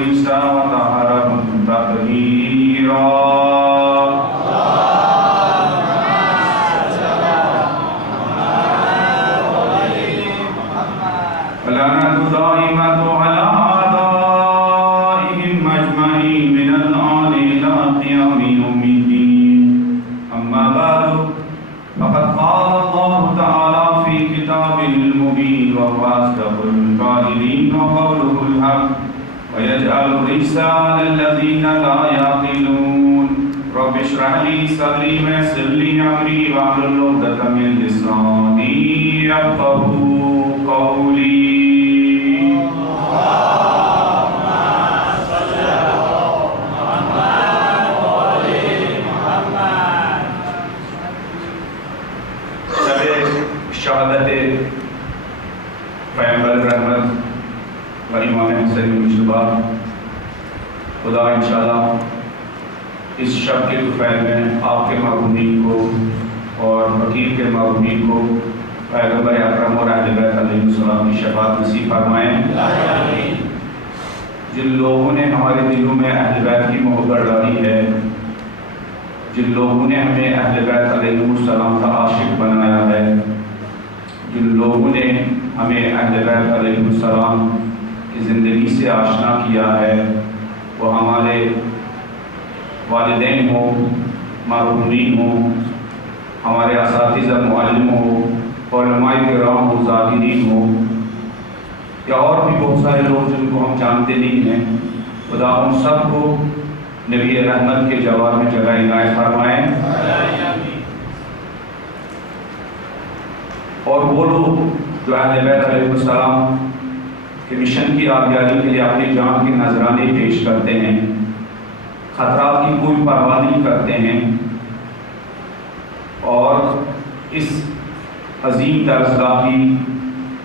الرجس وطهرهم تطهيرا. لعنة دائمة على أعدائهم أجمعين من الآن إلى قيام يوم الدين. أما بعد فقد قال الله تعالى في كتابه المبين وهو أصدق القائلين وقوله الحق ويجعل الرجس على الذين لا يعقلون. رب اشرح لي صدري ويسر لي أمري واحلل عقدة من لساني يفقهوا قولي. شہادت پیغمبر رحمت و امام حسین مشتبہ خدا انشاءاللہ اس شب کے دوپہر میں آپ کے مرحومین کو اور وکیل کے مرحومین کو پیغمبر اکرم اور اہل بیت علیہ السلام کی شفاعت نصیب فرمائیں. جن لوگوں نے ہمارے دلوں میں اہل بیت کی محبت ڈالی ہے، جن لوگوں نے ہمیں اہل بیت علیہ السلام کا عاشق بنایا ہے، جن لوگوں نے ہمیں اہل بیت علیہ السلام کی زندگی سے آشنا کیا ہے، وہ ہمارے والدین ہوں، مرحومین ہوں، ہمارے اساتذہ معلم ہوں، علماء کرام ہوں، ذاکرین ہوں، یا اور بھی بہت سارے لوگ جن کو ہم جانتے نہیں ہیں، خدا ان سب کو نبی رحمت کے جواب میں جگہ عنایت فرمائیں. اور وہ لوگ جو اہل بیت علیہ السلام کے مشن کی آبیاری کے لیے اپنی جان کے نذرانے پیش کرتے ہیں، خطرات کی کوئی پرواہ نہیں کرتے ہیں، اور اس عظیم درسگاہ کی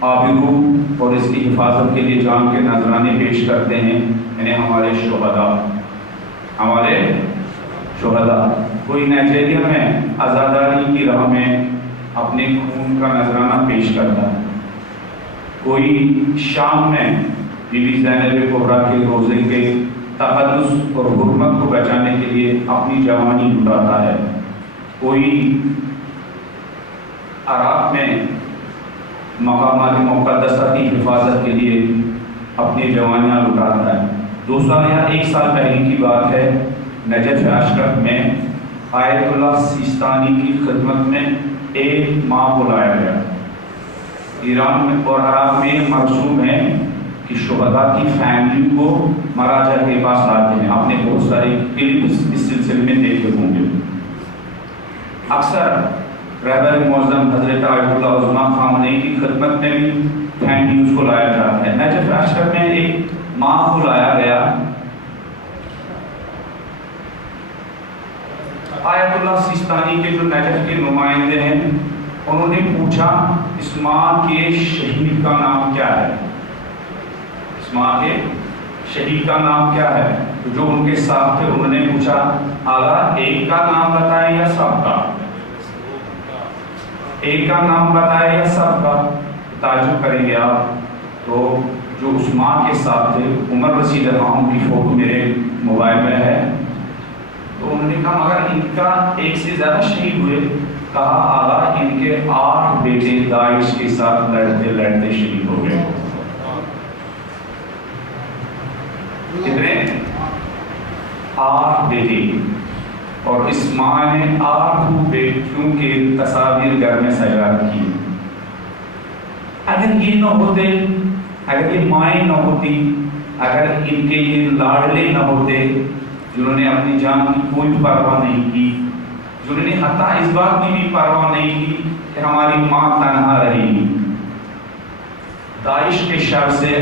آبرو اور اس کی حفاظت کے لیے جان کے نذرانے پیش کرتے ہیں، یعنی ہمارے شہداء. کوئی نائجیریا میں آزاداری کی راہ میں اپنے خون کا نذرانہ پیش کرتا ہے، کوئی شام میں بی بی زینب کبریٰ کے روزے کے تقدس اور حرمت کو بچانے کے لیے اپنی جوانی لٹاتا ہے، کوئی عراق میں مقامات مقدسہ کی حفاظت کے لیے اپنی جوانیاں لٹاتا ہے. 2 سال یا 1 سال پہلے کی بات ہے، نجف اشرف میں آیت اللہ سیستانی کی خدمت میں ایک ماں کو لایا گیا. ایران میں اور عراق میں مرسوم ہے کہ شہداء کی فیملی کو مراجع کے پاس لاتے ہیں. آپ نے بہت سارے کلپس اس سلسلے میں دیکھے ہوں گے. اکثر رہبر معظم حضرت آیت اللہ عظمیٰ خامنئی کی خدمت میں بھی فیملیز کو لایا جاتا ہے. نجف اشرف میں ایک ماں کو لایا گیا. آیت اللہ سیستانی کے جو نجف کے نمائندے ہیں انہوں نے پوچھا اس ماں کے شہید کا نام کیا ہے، اس ماں کے شہید کا نام کیا ہے. جو ان کے ساتھ تھے انہوں نے پوچھا آقا ایک کا نام بتائیں یا سب کا، ایک کا نام بتائیں یا سب کا. تعجب کریں گے آپ تو جو اس ماں کے ساتھ تھے عمر رسید اللہ عنہ کی فوٹو میرے موبائل میں ہے، تو انہوں نے کہا مگر ان کا ایک سے زیادہ شہید ہوئے. کہا آقا ان کے 8 بیٹے داعش کے ساتھ لڑتے لڑتے شہید ہو گئے. کتنے؟ 8 بیٹے. اور اس ماں نے 8 بیٹیوں کے تصاویر گھر میں سجا رکھی. اگر یہ نہ ہوتے، اگر یہ مائیں نہ ہوتی، اگر ان کے یہ لاڈلے نہ ہوتے جنہوں نے اپنی جان کی کوئی پرواہ نہیں کی، جنہوں نے حتیٰ اس بات کی بھی پرواہ نہیں کی کہ ہماری ماں تنہا رہے گی، داعش کے شر سے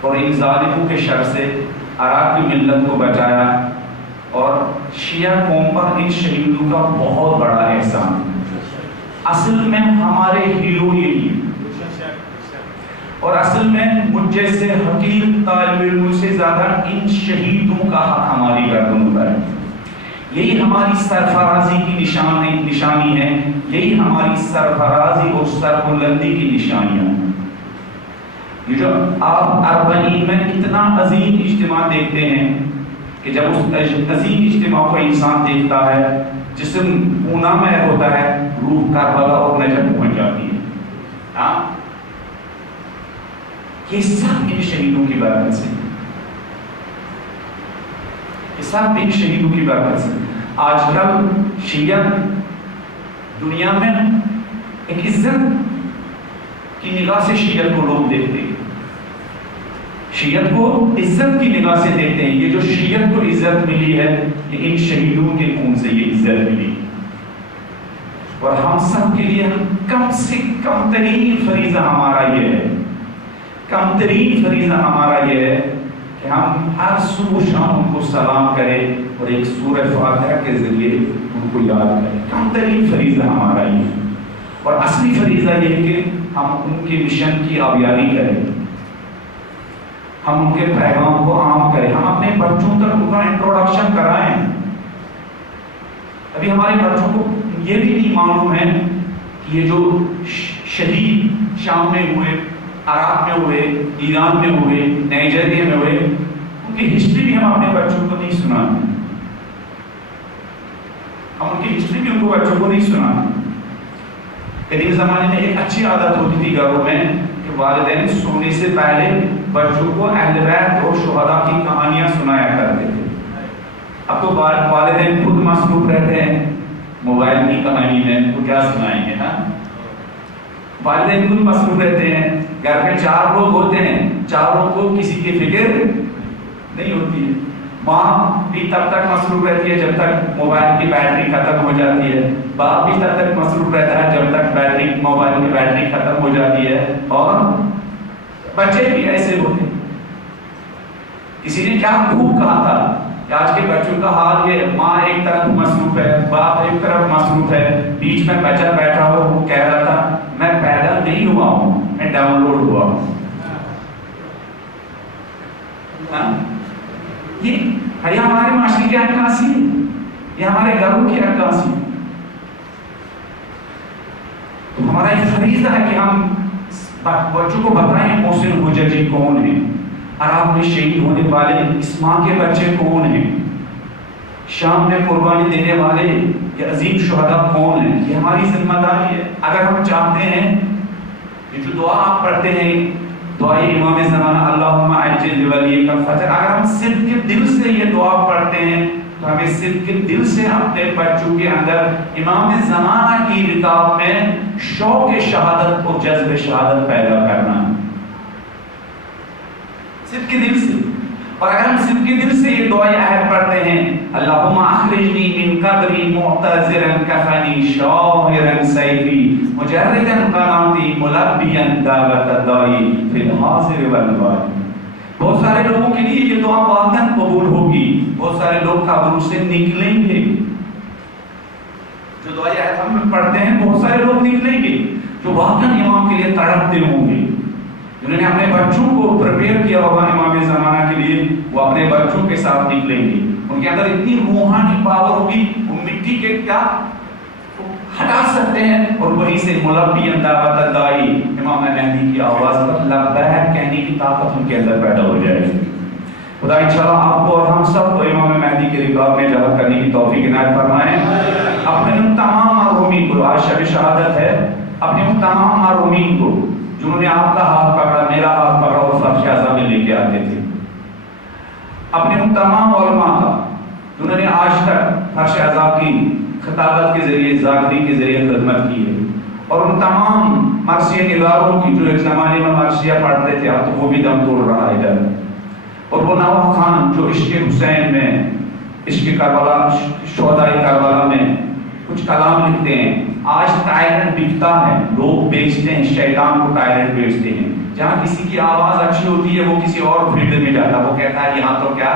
اور ان ظالموں کے شر سے عراق کی ملت کو بچایا. اور شیعہ قوم پر ان شہیدوں کا بہت بڑا احسان. اصل میں ہمارے ہیرو یہی ہے، اور اصل میں مجھ جیسے حقیق طالب علموں سے زیادہ ان شہیدوں کا حق ہماری گردنوں پر ہے. یہی ہماری سرفرازی کی نشانی ہے، یہی ہماری سرفرازی اور سربلندی کی نشانیاں ہیں. یہ جو آپ اربعین میں اتنا عظیم اجتماع دیکھتے ہیں کہ جب اس عظیم اجتماع کو انسان دیکھتا ہے جسم اونا میں ہوتا ہے، روح کربلا اور نجف پہنچ جاتی ہے. ہاں یہ سب ان شہیدوں کی برکت سے، یہ سب ان شہیدوں کی برکت سے. آج کل شیعت دنیا میں ایک عزت کی نگاہ سے شیعت کو لوگ دیکھتے ہیں، شیعت کو عزت کی نگاہ سے دیکھتے ہیں. یہ جو شیعت کو عزت ملی ہے یہ ان شہیدوں کے خون سے یہ عزت ملی. اور ہم سب کے لیے کم سے کم ترین فریضہ ہمارا یہ ہے، کم ترین فریضہ ہمارا یہ ہے کہ ہم ہر صبح شام ان کو سلام کریں اور ایک سورہ فاتحہ کے ذریعے ان کو یاد کریں. کم ترین فریضہ ہمارا یہ ہے. اور اصلی فریضہ یہ ہے کہ ہم ان کے مشن کی آبیاری کریں، ہم ان کے پیغام کو عام کریں، ہم اپنے بچوں تک ان کا انٹروڈکشن کرائیں. ابھی ہمارے بچوں کو یہ بھی نہیں معلوم ہے کہ یہ جو شہید شام میں ہوئے، عراق میں ہوئے، ایران میں ہوئے، نائجیریا میں ہوئے، ان کی ہسٹری بھی ہم اپنے بچوں کو نہیں سناتے. ہم ان کی ہسٹری بھی ان کو بچوں کو نہیں سناتے. قدیم زمانے میں ایک اچھی عادت ہوتی تھی گھروں میں کہ والدین سونے سے پہلے بچوں کو اہل بیت اور شہداء کی کہانیاں سنایا کرتے تھے. اب تو والدین خود مصروف رہتے ہیں موبائل کی کہانی میں، وہ کیا سنائیں گے. ہاں والدین خود مصروف رہتے ہیں، گھر میں 4 لوگ ہوتے ہیں، چاروں کو کسی کی فکر نہیں ہوتی ہے. ماں بھی تب تک مصروف رہتی ہے جب تک موبائل کی بیٹری ختم ہو جاتی ہے، باپ بھی تب تک مصروف رہتا ہے جب تک موبائل کی بیٹری ختم ہو جاتی ہے. اور بچے بھی ایسے ہوتے ہیں. کسی نے کیا خوب کہا تھا کہ آج کے بچوں کا حال یہ، ماں ایک طرف مصروف ہے، باپ ایک طرف مصروف ہے، بیچ میں بچہ بیٹھا ہو وہ کہہ رہا تھا میں پیدا نہیں ہوا ہوں، میں ڈاؤن لوڈ ہوا ہوں. یہ ہمارے معاشرے کی عکاسی ہے، یہ ہمارے گھروں کی عکاسی ہے. تو ہمارا ایک فریضہ ہے کہ ہم بچوں کو بتائیں محسن حججی کون ہیں، عراق میں شہید ہونے والے اسماء کے بچے کون ہیں، شام میں قربانی دینے والے یہ عظیم شہداء کون ہیں. یہ ہماری ذمہ داری ہے. اگر ہم چاہتے ہیں یہ جو دعا آپ پڑھتے ہیں، دعائے امام زمانہ اللہم عجل لولیک الفجر، اگر ہم صرف کے دل سے یہ دعا پڑھتے ہیں تو ہمیں صرف کے دل سے اپنے بچوں کے اندر امام زمانہ کی رکاب میں شوق شہادت اور جذب شہادت پیدا کرنا ہے، صرف کے دل سے. اور اگر ہم صرف کے دل سے یہ دعائیں عہد پڑھتے ہیں اللہم اخرجنی من قبری معتذرا کفنی شاہرا سیفی مجردا قناتی ملبیا دعوت الداعی فی الحاضر والغائب، بہت سارے لوگوں کے لیے یہ دعا واقعاً قبول ہوگی. بہت سارے لوگ قبروں سے نکلیں گے. جو دعائیں عہد ہم پڑھتے ہیں بہت سارے لوگ نکلیں گے جو واقعاً امام کے لیے تڑپتے ہوں گے، جنہوں نے اپنے بچوں کو پریپیئر کیا ہوگا امام زمانہ کے لیے، وہ اپنے بچوں کے ساتھ نکلیں گے. ان کے اندر اتنی روحانی پاور ہوگی، وہ مٹی کے کیا ہٹا سکتے ہیں اور وہیں سے ملبیاً دعوت الداعی امام مہدی کی آواز پر لبیک کہنے کی طاقت ان کے اندر پیدا ہو جائے گی. خدا انشاءاللہ آپ کو اور ہم سب کو امام مہدی کے رکاب میں جہاد کرنے کی توفیق عنایت فرمائیں. اپنے ان تمام محرومین کو، آج شب شہادت ہے، اپنے ان تمام محرومین کو جنہوں نے آپ کا ہاتھ پکڑا، میرا ہاتھ پکڑا اور فرش اعظم میں لے کے آتے تھے، اپنے ان تمام علماء کا جنہوں نے آج تک فرش اعظم کی خطابت کے ذریعے، ذاکری کے ذریعے خدمت کی ہے، اور ان تمام مرثیہ نگاروں کی جو ایک زمانے میں مرثیہ پڑھتے تھے اب تو وہ بھی دم توڑ رہا ہے ادھر، اور وہ نواح خان جو عشق حسین میں، عشق کربلا، شہداء کربلا میں کچھ کلام لکھتے ہیں. آج ٹائلنٹ بکتا ہے، لوگ بیچتے ہیں، شیطان کو ٹائلنٹ بیچتے ہیں. جہاں کسی کی آواز اچھی ہوتی ہے وہ کسی اور فیلڈ میں جاتا ہے، وہ کہتا ہے یہاں تو کیا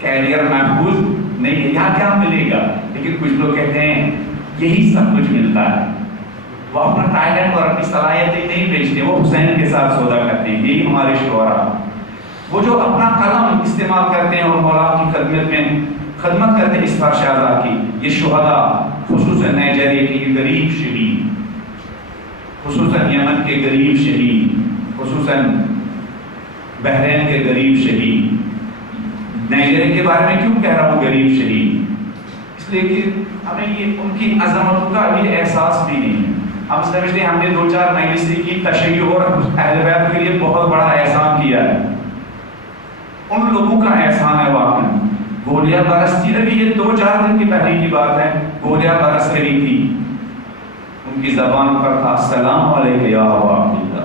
کیریئر محفوظ نہیں ہے، یہاں کیا ملے گا. لیکن کچھ لوگ کہتے ہیں یہی سب کچھ ملتا ہے. وہ اپنا ٹائلنٹ اور اپنی صلاحیتیں نہیں بیچتے، وہ حسین کے ساتھ سودا کرتے ہیں. یہی ہمارے شعراء، وہ جو اپنا قلم استعمال کرتے ہیں اور مولا کی خدمت میں خدمت کرتے ہیں اس فرش اعظم کی. یہ شہداء خصوصاً نائجیریا کے غریب شہید، خصوصاً یمن کے غریب شہید، خصوصاً بحرین کے غریب شہید. نائجیریا کے بارے میں کیوں کہہ رہا ہوں غریب شہید؟ اس لیے کہ ہمیں یہ ان کی عظمتوں کا ابھی احساس بھی نہیں ہے. ہم سمجھتے ہیں ہم نے 2-4 مجلسیں کی تشیع اور اہل بیت کے لیے بہت بڑا احسان کیا ہے. ان لوگوں کا احسان ہے واقعا. گولیاں برستی، ابھی یہ 2-4 دن کی پہلے کی بات ہے، گولیاں برس رہی تھی، ان کی زبان پر تھا السلام علیکم یا ابا عبداللہ.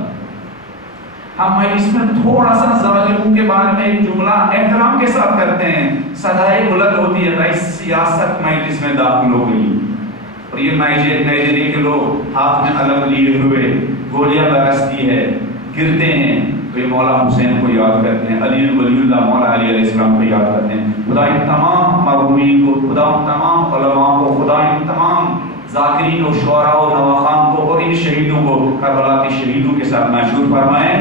ہم مجلس میں تھوڑا سا ظالموں کے بارے میں ایک جملہ احترام کے ساتھ کرتے ہیں، صدائے بلند ہوتی ہے، بھائی سیاست مجلس میں داخل ہو گئی اور یہ نائجیریا کے لوگ ہاتھ میں علم لیے ہوئے گولیاں برستی ہے، گرتے ہیں، تو یہ مولا حسین کو یاد کرتے ہیں، علی ولی اللہ مولا علی علیہ السلام کو یاد کرتے ہیں. خدا ان تمام مرحومین کو، خدا ان تمام علماء کو، خدا ان تمام ذاکرین و شعراء و نواخان کو اور ان شہیدوں کو کربلا کے شہیدوں کے ساتھ محشور فرمائیں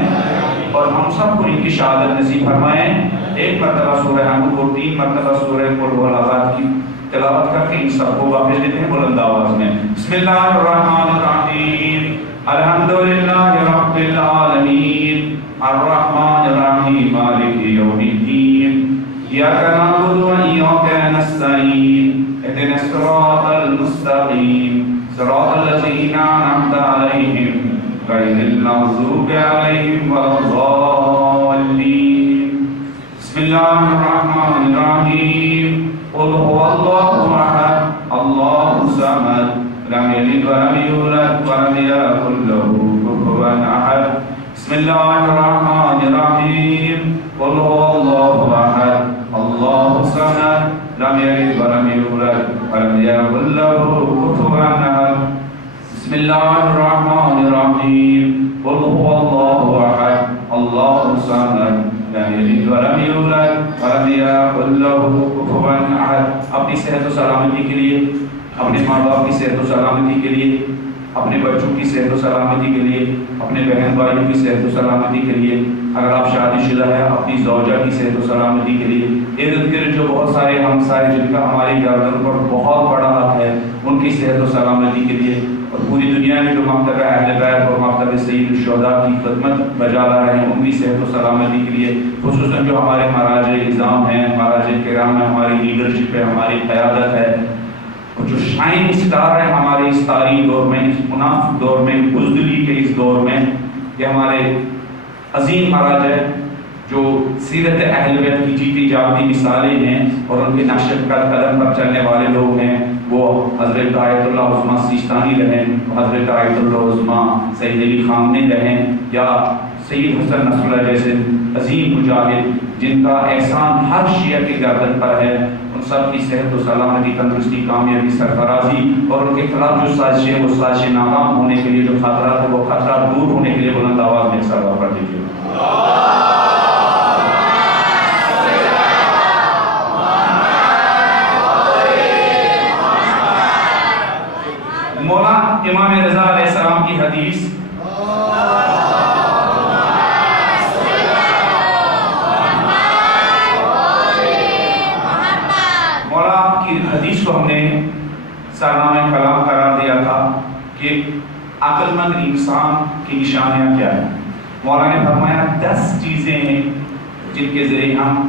اور ہم سب کو ان کی شہادت نصیب فرمائیں. ایک مرتبہ سورہ حمد اور 3 مرتبہ سورہ قل هو الاحد کی تلاوت کر کے ان سب کو واپس دیتے ہیں بلند آواز میں. بسم اللہ الرحمن الرحیم الحمدللہ رب العالمین الرحمن الرحیم مالک یوم الدین ایاک نعبد و ایاک نستعین اهدنا الصراط المستقیم صراط الذین انعمت علیہم غیر المغضوب علیہم ولا الضالین. بسم اللہ الرحمن الرحیم قل هو اللہ احد اللہ الصمد لم یلد ولم یولد ولم یکن له کفوا احد. بسم اللہ الرحمن الرحیم قل هو اللہ احد اللہ الصمد لم یلد ولم یولد ولم یکن له کفوا احد. بسم اللہ الرحمن الرحیم قل هو اللہ احد اللہ الصمد لم یلد ولم یولد ولم یکن له کفوا احد. اپنی صحت و سلامتی کے لیے، اپنے ماں باپ کی صحت و سلامتی کے لیے، اپنے بچوں کی صحت و سلامتی کے لیے، اپنے بہن بھائیوں کی صحت و سلامتی کے لیے، اگر آپ شادی شدہ ہیں اپنی زوجہ کی صحت و سلامتی کے لیے، ارد گرد جو بہت سارے ہمسائے جن کا ہماری گردن پر بہت بڑا حق ہے ان کی صحت و سلامتی کے لیے، اور پوری دنیا میں جو مکتبہ اہل بیت اور مکتبہ سید الشہداء کی خدمت بجا رہے ہیں ان کی صحت و سلامتی کے لیے، خصوصاً جو ہمارے مراجع نظام ہیں، مراجع کرام ہیں، ہماری لیڈرشپ ہے، ہماری قیادت ہے، اور جو شائن اسٹار ہے ہمارے اس تاریخی دور میں، اس منافق دور میں، بزدلی کے اس دور میں، یہ ہمارے عظیم مراجع جو سیرت اہل بیت کی جیتی جاگتی مثالیں ہیں اور ان کے نقش قدم پر چلنے والے لوگ ہیں، وہ حضرت آیت اللہ عظمہ سیستانی رہیں، حضرت آیت اللہ عظمہ سید علی خامنی رہیں، یا سید حسن نصر اللہ جیسے عظیم مجاہد جن کا احسان ہر شیعہ کی گردن پر ہے، ان سب کی صحت و سلامتی، تندرستی، کامیابی، سرفرازی اور ان کے خلاف جو سازشیں وہ سازشیں ناکام ہونے کے لیے، جو خطرات ہیں وہ خطرات دور ہونے کے لیے بلند آواز میں سلام پڑھ دیجیے. مولا امام رضا علیہ السلام کی حدیث مولا کی حدیث کو ہم نے سرنامہ کلام قرار دیا تھا کہ عقل مند انسان کی نشانیاں کیا ہیں. مولا نے فرمایا 10 چیزیں ہیں جن کے ذریعے ہم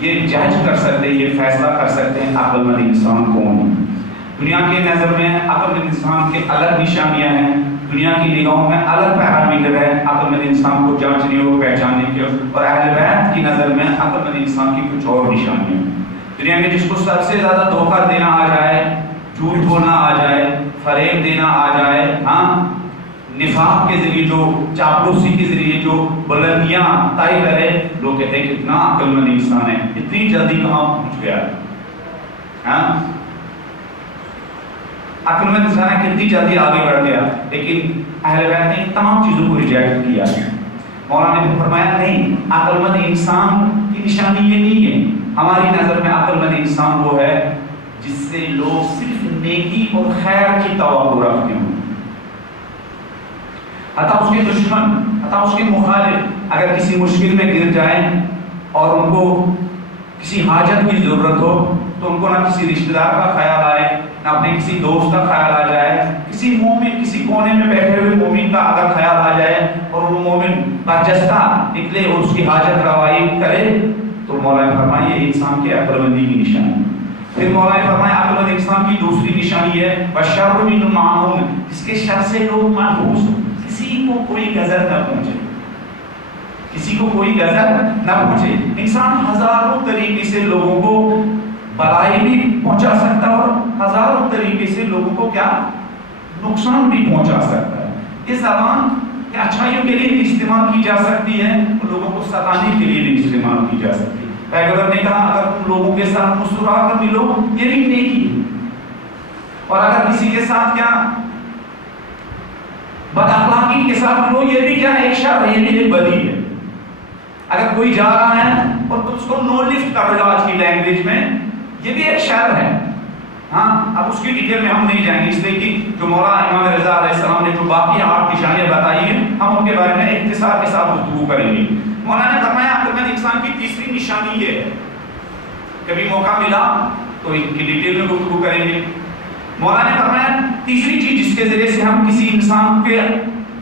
یہ جج کر سکتے ہیں، یہ فیصلہ کر سکتے ہیں عقل مند انسان کون ہے. دنیا کی نظر میں عقل مند انسان کے الگ نشانیاں ہیں، دنیا کی نگاہوں میں الگ پیرامیٹر ہے عقل مند انسان کو جانچنے اور پہچاننے کے، اور اہل بیت کی نظر میں عقل مند انسان کی کچھ اور نشانیاں ہیں. دنیا میں جس کو سب سے زیادہ دھوکہ دینا آ جائے، جھوٹ بولنا آ جائے، فریب دینا آ جائے، ہاں نفاق کے ذریعے جو چاپلوسی کے ذریعے جو بلندیاں طے کرے، لوگ کہتے ہیں کتنا عقل مند انسان ہے، اتنی جلدی کہاں پہنچ گیا ہے. ہاں عقل مند انسان ہے کتنی جلدی آگے بڑھ گیا. لیکن اہل بیت نے تمام چیزوں کو ریجیکٹ کیا. مولانا نے فرمایا نہیں، عقل مند انسان کی نشانی یہ نہیں ہے. ہماری نظر میں عقل مند انسان وہ ہے جس سے لوگ صرف نیکی اور خیر کی توقع رکھتے ہوں. حتیٰ اس کے دشمن، حتیٰ اس کے مخالف اگر کسی مشکل میں گر جائیں اور ان کو کسی حاجت کی ضرورت ہو تو ان کو نہ کسی رشتہ دار کا خیال آئے، نہ اپنے کسی دوست کا خیال آ جائے، کسی مومن کسی کونے میں بیٹھے ہوئے مومن کا اگر خیال آ جائے اور وہ مومن برجستہ نکلے اور اس کی حاجت روائی کرے تو مولا نے فرمایا یہ انسان کے عقل مندی کی نشانی۔ پھر مولا نے فرمایا عقل مند انسان کی دوسری نشانی ہے بشر من معمون، جس کے شر سے لوگ محفوظ ہوں، کسی کو کوئی غضب نہ پہنچے، کسی کو کوئی غضب نہ پہنچے۔ انسان ہزاروں طریقے سے لوگوں کو بلائی بھی پہنچا سکتا ہے اور ہزاروں طریقے سے لوگوں کو کیا نقصان بھی پہنچا سکتا ہے۔ یہ زبان اچھائیوں کے لیے بھی استعمال کی جا سکتی ہے اور لوگوں کو ستانے کے لیے بھی استعمال کی جا سکتی ہے۔ پیغمبر نے کہا اگر تم لوگوں کے ساتھ مسکرا کر ملو یہ بھی نیکی ہے، اور اگر کسی کے ساتھ کیا بد اخلاقی کے ساتھ ملو یہ بھی کیا ایک شر ہے، یہ بھی ایک بدی ہے۔ اگر کوئی جا رہا ہے اور تم اس کو نو لفٹ کر رہے ہو آج کی لینگویج میں، یہ بھی ایک شر ہے۔ ہاں اب اس کی ڈیٹیل میں ہم نہیں جائیں گے، اس لیے کہ جو مولانا امام رضا علیہ السلام نے جو باقی 8 نشانیاں بتائی ہیں ہم ان کے بارے میں اختصار کے ساتھ گفتگو کریں گے۔ مولانا نے فرمایا عقل مند انسان کی تیسری نشانی یہ ہے، کبھی موقع ملا تو ان کی ڈیٹیل میں گفتگو کریں گے۔ مولانا نے فرمایا تیسری چیز جس کے ذریعے سے ہم کسی انسان کے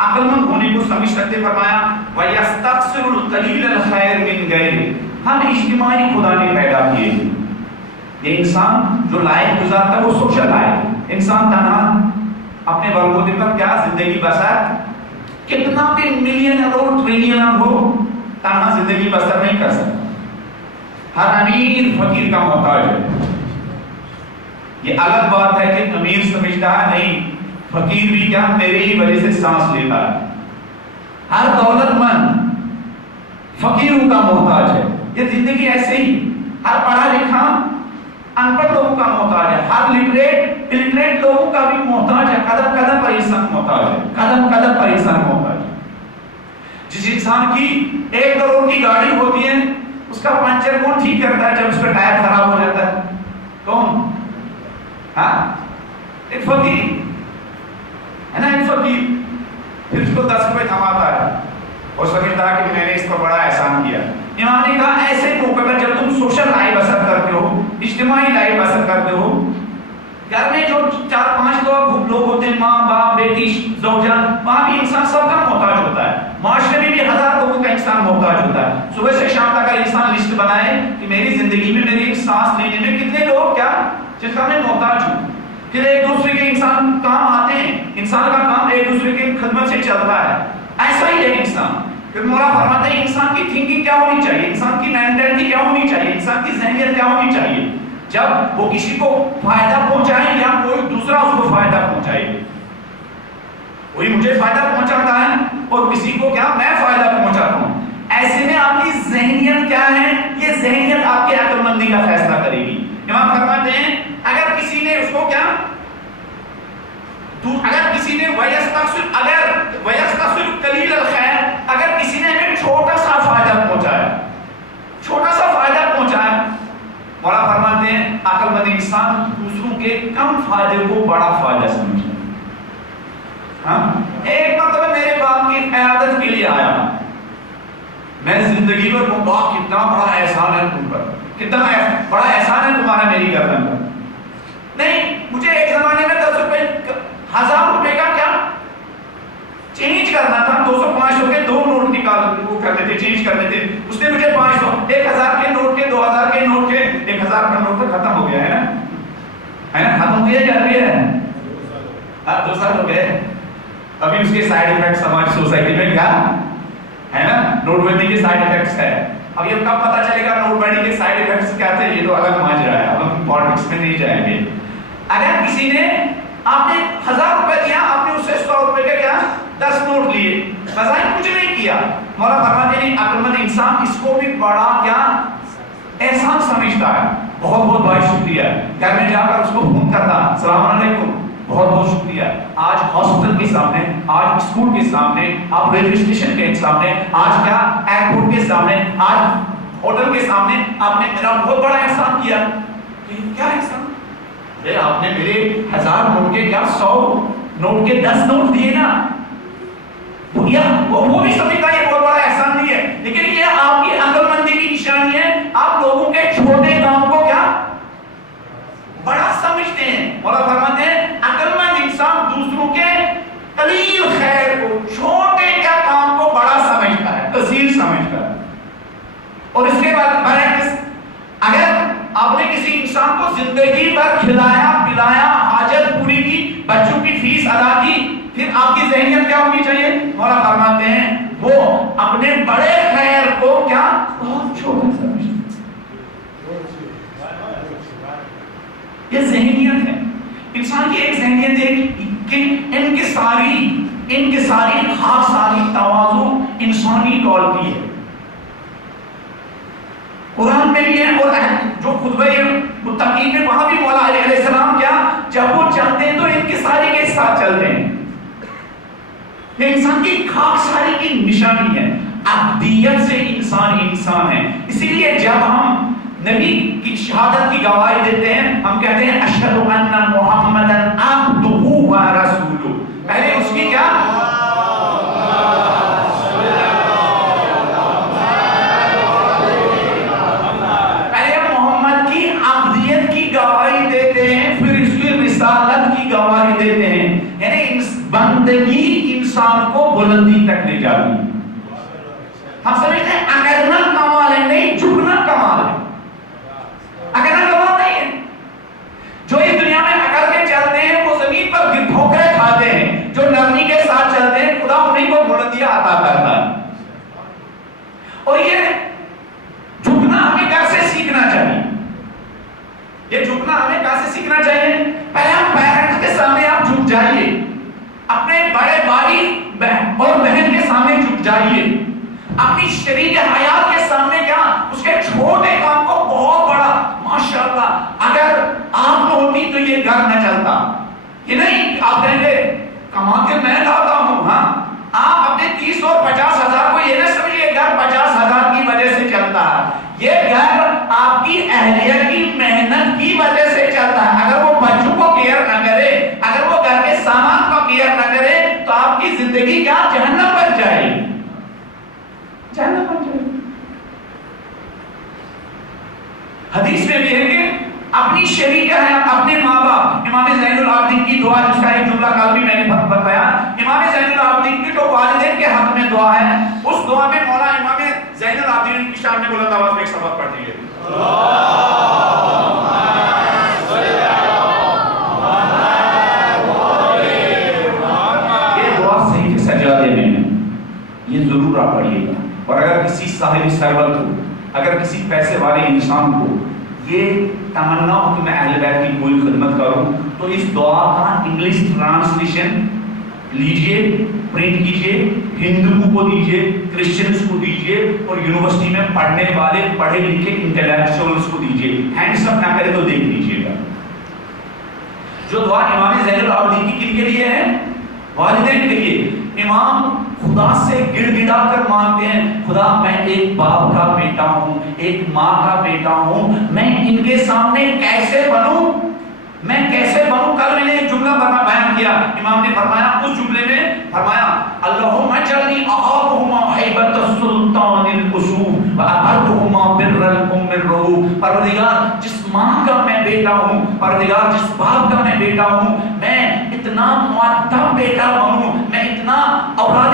عقل مند ہونے کو سمجھ سکتے، فرمایا وَيَسْتَقْصِرُ الْقَلِيلَ الْخَيْرِ مِنْ غَيْرِ، ہم اجتماعی خدا نے پیدا کیے ہیں۔ یہ انسان جو لائف گزارتا ہے وہ سوشل لائف، انسان تنہا اپنے بلبوتے پر کیا زندگی بسر، کتنا بھی ملینر ہو ٹریلینر ہو تنہا زندگی بسر نہیں کر سکتا۔ ہر امیر فقیر کا محتاج ہے۔ یہ الگ بات ہے کہ امیر سمجھتا ہے نہیں فقیر بھی کیا میرے ہی وجہ سے سانس لیتا ہے۔ ہر دولت مند فقیروں کا محتاج ہے۔ یہ زندگی ایسے ہی، ہر پڑھا لکھا ان پڑھ لوگوں کا محتاج ہے، ہر لٹریٹ لوگوں کا بھی محتاج ہے۔ قدم قدم پر انسان محتاج ہے، قدم قدم پر انسان محتاج ہے۔ جس انسان کی 1 کروڑ کی گاڑی ہوتی ہے اس کا پنچر کون ٹھیک کرتا ہے جب اس کا ٹائر خراب ہو جاتا ہے؟ کون؟ ہاں ایک فقیر ہے نا، ایک فقیر پھر اس کو 10 روپے تھماتا ہے اور سمجھتا ہے کہ میں نے اس پر بڑا احسان کیا۔ امام نے کہا ایسے موقع پر جب تم سوشل لائف بسر کرتے ہو، اجتماعی لائف بسر کرتے ہو، گھر میں جو 4-5 لوگ ہوتے ہیں، ماں باپ بیٹی زوجان، وہاں بھی انسان سب کا محتاج ہوتا ہے۔ معاشرے میں بھی 1000 لوگوں کا انسان محتاج ہوتا ہے۔ صبح سے شام تک انسان لسٹ بنائے کہ میری زندگی میں میری ایک سانس لینے میں کتنے لوگ کیا جن کا میں محتاج ہوں۔ پھر ایک دوسرے کے انسان کام آتے ہیں، انسان کا کام ایک دوسرے کی خدمت سے چلتا ہے، ایسا ہی ہے انسان۔ پھر مولا فرماتا ہے انسان کی تھنکنگ کیا ہونی چاہیے، انسان کی مینٹلٹی کیا ہونی چاہیے، انسان کی ذہنیت کیا ہونی چاہیے جب وہ کسی کو فائدہ پہنچائے یا کوئی دوسرا اس کو فائدہ پہنچائے۔ کوئی مجھے فائدہ پہنچاتا ہے اور کسی کو کیا میں فائدہ پہنچاتا ہوں، ایسے میں آپ کی ذہنیت کیا ہے، یہ ذہنیت آپ کی عقل مندی کا فیصلہ کرے گی۔ امام فرماتے ہیں اگر کسی نے اس کو کیا اگر کسی نے وَيَسْتَقْصِرُ قَلِيلَ الْخَيْرِ، اگر کسی نے ہمیں چھوٹا سا فائدہ پہنچایا، چھوٹا سا فائدہ پہنچایا، مولا فرماتے ہیں عقل مند انسان دوسروں کے کم فائدے کو بڑا فائدہ سمجھتا ہے۔ ہاں ایک مرتبہ میرے باپ کی قیادت کے لیے آیا، میں زندگی پر باپ کتنا بڑا احسان ہے تم پر، کتنا بڑا احسان ہے تمہارا میری گردن پر۔ نہیں، مجھے ایک زمانے میں 10 روپے 1000 روپے کا کیا چینج کرنا تھا، 200-500 کے 2 نوٹ نکال وہ کرتے تھے، چینج کرتے تھے۔ اس نے مجھے 500 1000 کے نوٹ کے 2000 کے نوٹ کے 1000 کا نوٹ تو ختم ہو گیا ہے نا، ختم ہو گیا یا ابھی ہے؟ 2 سال ہو گئے۔ ابھی اس کے سائیڈ ایفیکٹس ہماری سوسائٹی میں کیا ہے نا، نوٹ بندی کے سائیڈ ایفیکٹس ہے۔ اب یہ کب پتا چلے گا نوٹ بندی کے سائیڈ ایفیکٹس کیا تھے، یہ تو الگ ماجرا ہے، اب ہم پالیٹکس میں نہیں جائیں گے۔ اگر کسی نے آپ نے 1000 روپے دیا، آپ نے اس سے 100 روپے کے کیا 10 نوٹ لیے، بظاہر کچھ نہیں کیا، مولا فرماتے ہیں عقل مند انسان اس کو بھی بڑا کیا احسان سمجھتا ہے۔ بہت بہت بھائی شکریہ، گھر میں جا کر اس کو فون کرتا السلام علیکم، بہت بہت شکریہ۔ آج ہاسپٹل کے سامنے، آج اسکول کے سامنے، آپ ریلوے اسٹیشن کے سامنے، آج کیا ایئرپورٹ کے سامنے، آج ہوٹل کے سامنے آپ نے میرا بہت بڑا احسان کیا۔ کیا احسان؟ آپ نے میرے 1000 نوٹ کے کیا 100 نوٹ کے 10 نوٹ دیے نا، وہ بھی سمجھتا ہے یہ بہت بڑا احسان نہیں ہے، لیکن یہ آپ کی عقل مندی کی نشانی ہے۔ آپ لوگوں کے چھوٹے کام کو کیا بڑا سمجھتے ہیں۔ مولا زندگی بھر کھلایا پلایا، حاجت پوری کی، بچوں کی فیس ادا کی، پھر آپ کی ذہنیت کیا ہونی چاہیے؟ مولا فرماتے ہیں وہ اپنے بڑے خیر کو کیا بہت چھوٹا سمجھتے ہیں۔ یہ ذہنیت ہے انسان کی، ایک ذہنیت ہے کہ انکساری خاصاری تواضع انسانی کوالٹی ہے، قرآن میں بھی ہے، اور جو خطبہ متقین میں وہاں بھی مولا علیہ السلام کیا جب وہ چلتے ہیں تو انکساری کے ساتھ چلتے ہیں۔ یہ انسان کی خاکساری کی نشانی ہے، عبدیت سے انسان ہے۔ اسی لیے جب ہم نبی کی شہادت کی گواہی دیتے ہیں ہم کہتے ہیں اشہد ان محمدن عبدہ و رسولہ، پہلے اس کی کیا پہلے محمد کی عبدیت کی گواہی دیتے ہیں، پھر اس کی رسالت کی گواہی دیتے ہیں، یعنی بندگی انسان کو بلندی تک لے جاتی ہے۔ ہم سمجھتے ہیں اکڑنا کمال ہے، نہیں، جھکنا کمال ہے، اکڑنا کمال نہیں ہے۔ جو اس دنیا میں اکڑ کے چلتے ہیں وہ زمین پر ٹھوکریں کھاتے ہیں، جو نرمی کے ساتھ چلتے ہیں خدا انہیں کو بلندیاں عطا کرتا ہے۔ اور یہ جھکنا ہمیں کیسے سیکھنا چاہیے؟ یہ جھکنا ہمیں کیسے سیکھنا چاہیے؟ پہلے ہم پیرنٹس کے سامنے آپ جھک جائیے، اپنے بڑے بھائی اور بہن کے سامنے جھک جائیے، اپنی شریک حیات کے سامنے کیا اس کے چھوٹے کام کو بہت بڑا، ماشاءاللہ اگر آپ کو ہوتی تو یہ گھر نہ چلتا۔ یہ نہیں آپ کہیں گے کما کے میں لاتا ہوں، ہاں آپ اپنے 30 اور 50 ہزار کو یہ نہ سمجھیے گھر 50 ہزار کی وجہ سے چلتا ہے، یہ گھر آپ کی اہلیہ کی محنت کی وجہ سے چلتا ہے۔ اگر وہ بچوں کو کیئر نہ کرے، اگر وہ گھر کے سامان کو کیئر نہ کرے تو آپ کی زندگی کیا جہنم بن جائے گی، جہنم بن جائے گی۔ حدیث میں بھی ہے کہ اپنی شریک ہے اپنے ماں باپ، امام زین العابدین کی دعا جس کا ایک جملہ کل بھی میں نے بتایا، امام زین العابدین کی جو والدین کے حق میں دعا ہے اس دعا میں مولا امام زین العابدین کی شان میں بلند آواز میں ایک سبق پڑھ دیجیے۔ یہ دعا صحیح سجادے میں ہے، یہ ضرور آپ پڑھیے گا۔ اور اگر کسی صاحب ثروت کو، اگر کسی پیسے والے انسان کو یہ تمنا ہو کہ میں اہل بیت کی کوئی خدمت کروں تو اس دعا کا انگلش ٹرانسلیشن لیجئے، پرنٹ کیجئے، ہندوؤں کو دیجئے، کرسچنز کو دیجئے، اور یونیورسٹی میں پڑھنے والے پڑھے لکھے انٹلیکچوئلز کو دیجئے، ہینڈس اپ نہ کرے تو دیکھ لیجئے گا۔ جو دعا امام زین العابدین کی کن کے لیے ہے؟ والدین کے لیے۔ امام خدا سے گڑ گڑا کر مانگتے ہیں خدا میں ایک باپ کا بیٹا ہوں، ایک ماں کا بیٹا ہوں، میں ان کے سامنے کیسے بنوں، میں کیسے بنوں۔ کل میں نے ایک جملہ بیان کیا، امام نے فرمایا اس جملے میں فرمایا اللہم اجعلنی اخافہما ہیبۃ السلطان القصور وابرہما بر الام الرؤوف۔ پروردگار جس ماں کا میں بیٹا ہوں، پروردگار جس باپ کا میں بیٹا ہوں، میں اتنا مؤدب بیٹا بنوں، میں اتنا اولاد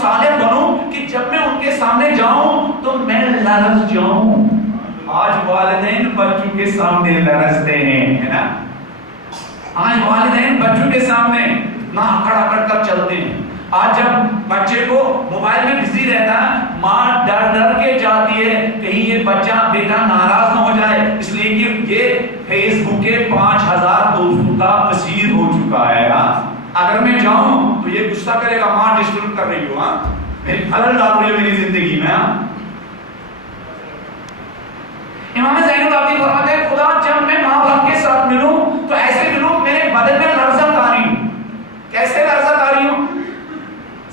صالح بنوں کہ جب میں ان کے سامنے جاؤں تو میں لرز جاؤں۔ آج والدین بچوں کے سامنے لرزتے ہیں، ہے نا؟ آج والدین بچوں کے سامنے نہ کھڑا کر چلتے ہیں۔ آج جب بچے کو موبائل میں بزی رہتا ہے ماں ڈر ڈر کے جاتی ہے کہیں یہ بچہ بیٹا ناراض نہ ہو جائے، اس لیے کہ یہ فیس بک کے 5000 دوستوں کا اسیر ہو چکا ہے۔ اگر میں جاؤں تو یہ غصہ کرے گا ماں ڈسٹرب کر رہی ہو، میری خلل ڈال رہی ہے میری زندگی میں۔ امام زین العابدین فرماتے ہیں خدا جب میں ماں باپ کے ساتھ ملوں تو ایسے ملوں میرے بدن میں لرزت آ رہی ہوں۔ کیسے لرزت آ رہی ہوں؟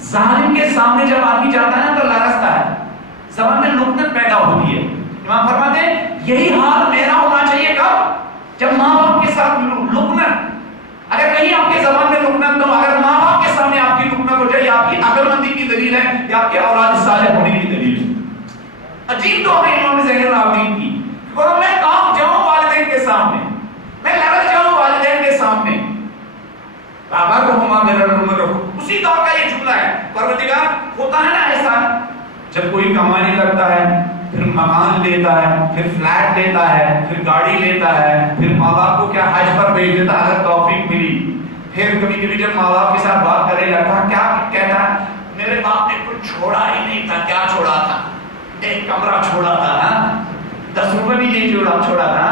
ظالم کے سامنے جب آدمی جاتا ہے تو لرزتا ہے، زبان میں لکنت پیدا ہوتی ہے۔ امام فرماتے ہیں یہی حال میرا ہونا چاہیے کب؟ جب ماں باپ کے ساتھ ملوں، لکنت۔ اگر کہیں آپ کے زبان میں لکنت تو اگر ماں باپ کے سامنے آپ کی لکنت ہو جائے، آپ کی عقل مندی کی دلیل ہے یا آپ کے اولاد صالح ہونے کی دلیل ہے۔ عجیب تو ہے امام زین العابدین کی، اور میں کام جاؤں والدین کے سامنے، میں لڑ جاؤں والدین کے سامنے، بابا کو ہما میرا نمبر رکھو۔ اسی دور کا یہ جملہ ہے۔ پروردگار ہوتا ہے نا ایسا جب کوئی کمائی کرتا ہے پھر مکان لیتا ہے، پھر فلیٹ لیتا ہے، پھر گاڑی لیتا ہے، پھر ماں باپ کو کیا حج پر بھیج دیتا ہے اگر توفیق ملی. پھر کبھی کبھی جب ماں باپ کے ساتھ بات کرنے لگتا ہے کیا کہتا ہے، میرے باپ نے کچھ چھوڑا ہی نہیں تھا. کیا چھوڑا تھا؟ ایک کمرہ چھوڑا تھا، 10 روپے بھی نہیں چھوڑا تھا.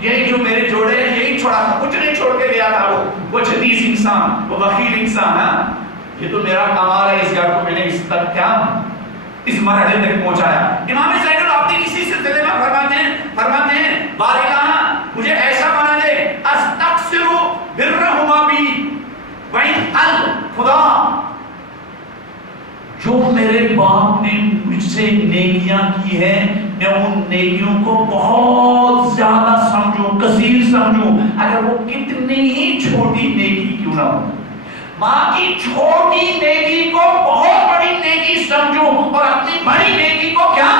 یہی جو میرے جوڑے ہیں یہی چھوڑا تھا، کچھ نہیں چھوڑ کے گیا تھا. وہ چھتیس انسان، وہ بخیل انسان. یہ تو میرا کمال ہے، اس گھر کو میں نے اس تک کیا اس مرحلے تک پہنچایا. امام زین العابدین اسی سلسلے میں فرماتے ہیں بار الہ مجھے ایسا بنا دے استکثر برہما بی وان خدا جو میرے باپ نے مجھ سے نیکیاں کی ہیں میں ان نیکیوں کو بہت زیادہ سمجھوں، کثیر سمجھوں، اگر وہ کتنی ہی چھوٹی نیکی کیوں نہ ہو. ماں کی چھوٹی نیکی کو بہت بڑی نیکی سمجھوں اور اپنی بڑی نیکی کو کیا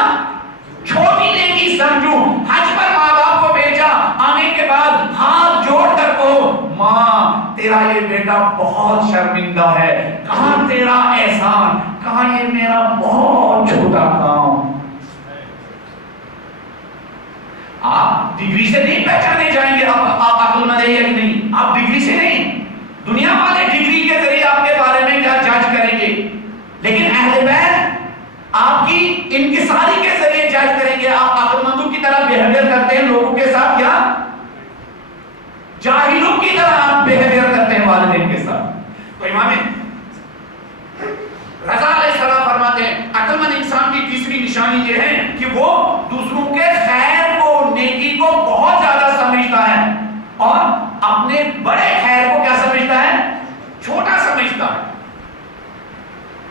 چھوٹی نیکی سمجھوں. حج پر ماں باپ کو بھیجا، آنے کے بعد ہاتھ جوڑ کر کہو ماں تیرا یہ بیٹا بہت شرمندہ ہے، کہاں تیرا احسان، کہاں یہ میرا بہت چھوٹا کام. آپ ڈگری سے نہیں پہچانے جائیں گے آپ عقل مند ہیں یا نہیں. آپ ڈگری سے نہیں، دنیا والے ڈگری کے ذریعے آپ کے بارے میں کیا جج کریں گے، لیکن اہل بیت آپ کی انکساری کے ذریعے جج کریں گے. آپ عقل مندوں کی طرح بیہیویئر کرتے ہیں لوگوں کے ساتھ یا جاہلوں کی طرح آپ بیہیویئر کرتے ہیں والدین کے ساتھ. تو امام رضا علیہ السلام فرماتے ہیں عقل مند انسان کی تیسری نشانی یہ ہے کہ وہ دوسروں کے خیر کو، نیکی کو بہت زیادہ سمجھتا ہے اور اپنے بڑے خیر کو کیا سمجھتا ہے، چھوٹا سمجھتا ہے.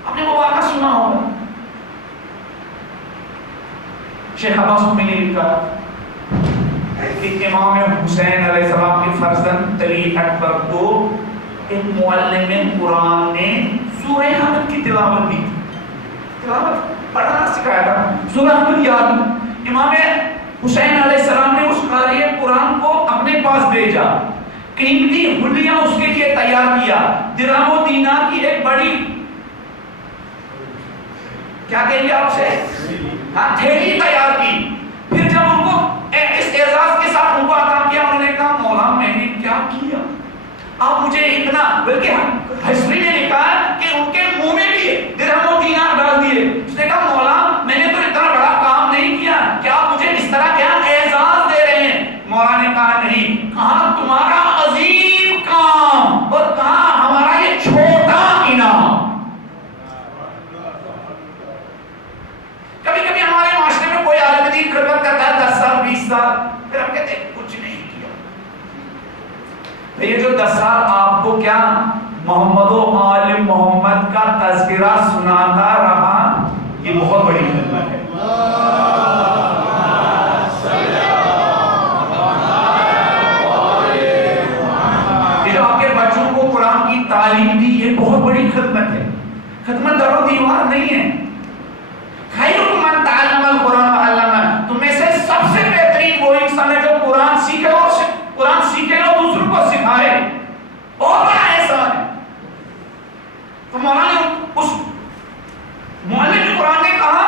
آپ نے وہ واقعہ سنا ہوگا، شیخ عباس میں نے لکھا کہ امام حسین علیہ السلام کے فرزند علی اکبر کو ایک معلم قرآن نے سورہ حمد کی تلاوت دی تھی. تلاوت پڑھنا سکھایا تھا، سورہ حمد یاد. امام حسین علیہ السلام نے اس قاری قرآن کو اپنے پاس بھیجا، قیمتی حلیاں اس کے لیے تیار کیا، درہم و دینار کی ایک بڑی کیا کہیں گے آپ سے تھیلی تیار کی. پھر جب ان کو اس اعزاز کے ساتھ ان کو عطا کیا، انہوں نے کہا مولا میں نے کیا کیا، آپ مجھے اتنا، بلکہ ہسٹری میں لکھا ہے کہ ان کے منہ میں بھی درہم و دینار ڈال دیے. اس نے کہا مولا میں نے تو اتنا بڑا کام نہیں کیا، کیا آپ مجھے اس طرح کیا اعزاز دے رہے ہیں. مولا نے کہا نہیں، کہا تمہارا عظیم کام اور کہا ہمارا یہ چھوٹا انعام. کبھی کبھی ہمارے معاشرے میں کوئی عالم دین خدمت کرتا ہے 10 سال 20 سال، پھر ہم کہتے ہیں کچھ نہیں کیا. یہ جو 10 سال آپ کو کیا محمد و آل محمد کا تذکرہ سناتا رہا، یہ بہت بڑی خدمت ہے. یہ جو آپ کے بچوں کو قرآن کی تعلیم دی، یہ بہت بڑی خدمت ہے. خدمت در و دیوار نہیں ہے. خیرکم من تعلم القرآن وعلمہ، تم میں سے سب سے بہترین وہ انسان ہے جو قرآن سیکھے اور دوسروں کو سکھائے. بہت بڑا احسان ہے. تو مولا نے اس معلم قرآن نے کہا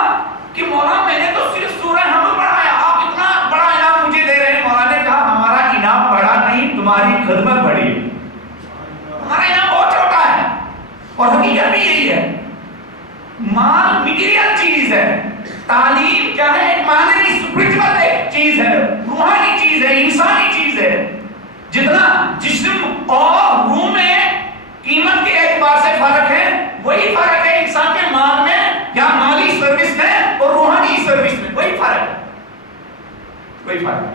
کہ مولا میں نے تو صرف سورہ حمد پڑھایا، آپ اتنا بڑا انعام مجھے دے رہے ہیں. مولا نے کہا ہمارا انعام بڑا نہیں، تمہاری خدمت بڑی ہے. ہمارا انعام بہت چھوٹا ہے اور حقیقت بھی یہی ہے. مال مٹیریل چیز ہے، تعلیم کیا ہے، ایک معنی اسپرچول ایک چیز ہے، روحانی چیز ہے، انسانی چیز ہے. جتنا جسم اور روح میں قیمت کے اعتبار سے فرق ہے، وہی فرق ہے انسان کے مال میں یا مالی سروس میں اور روحانی سروس میں. وہی فرق ہے، وہی فرق ہے.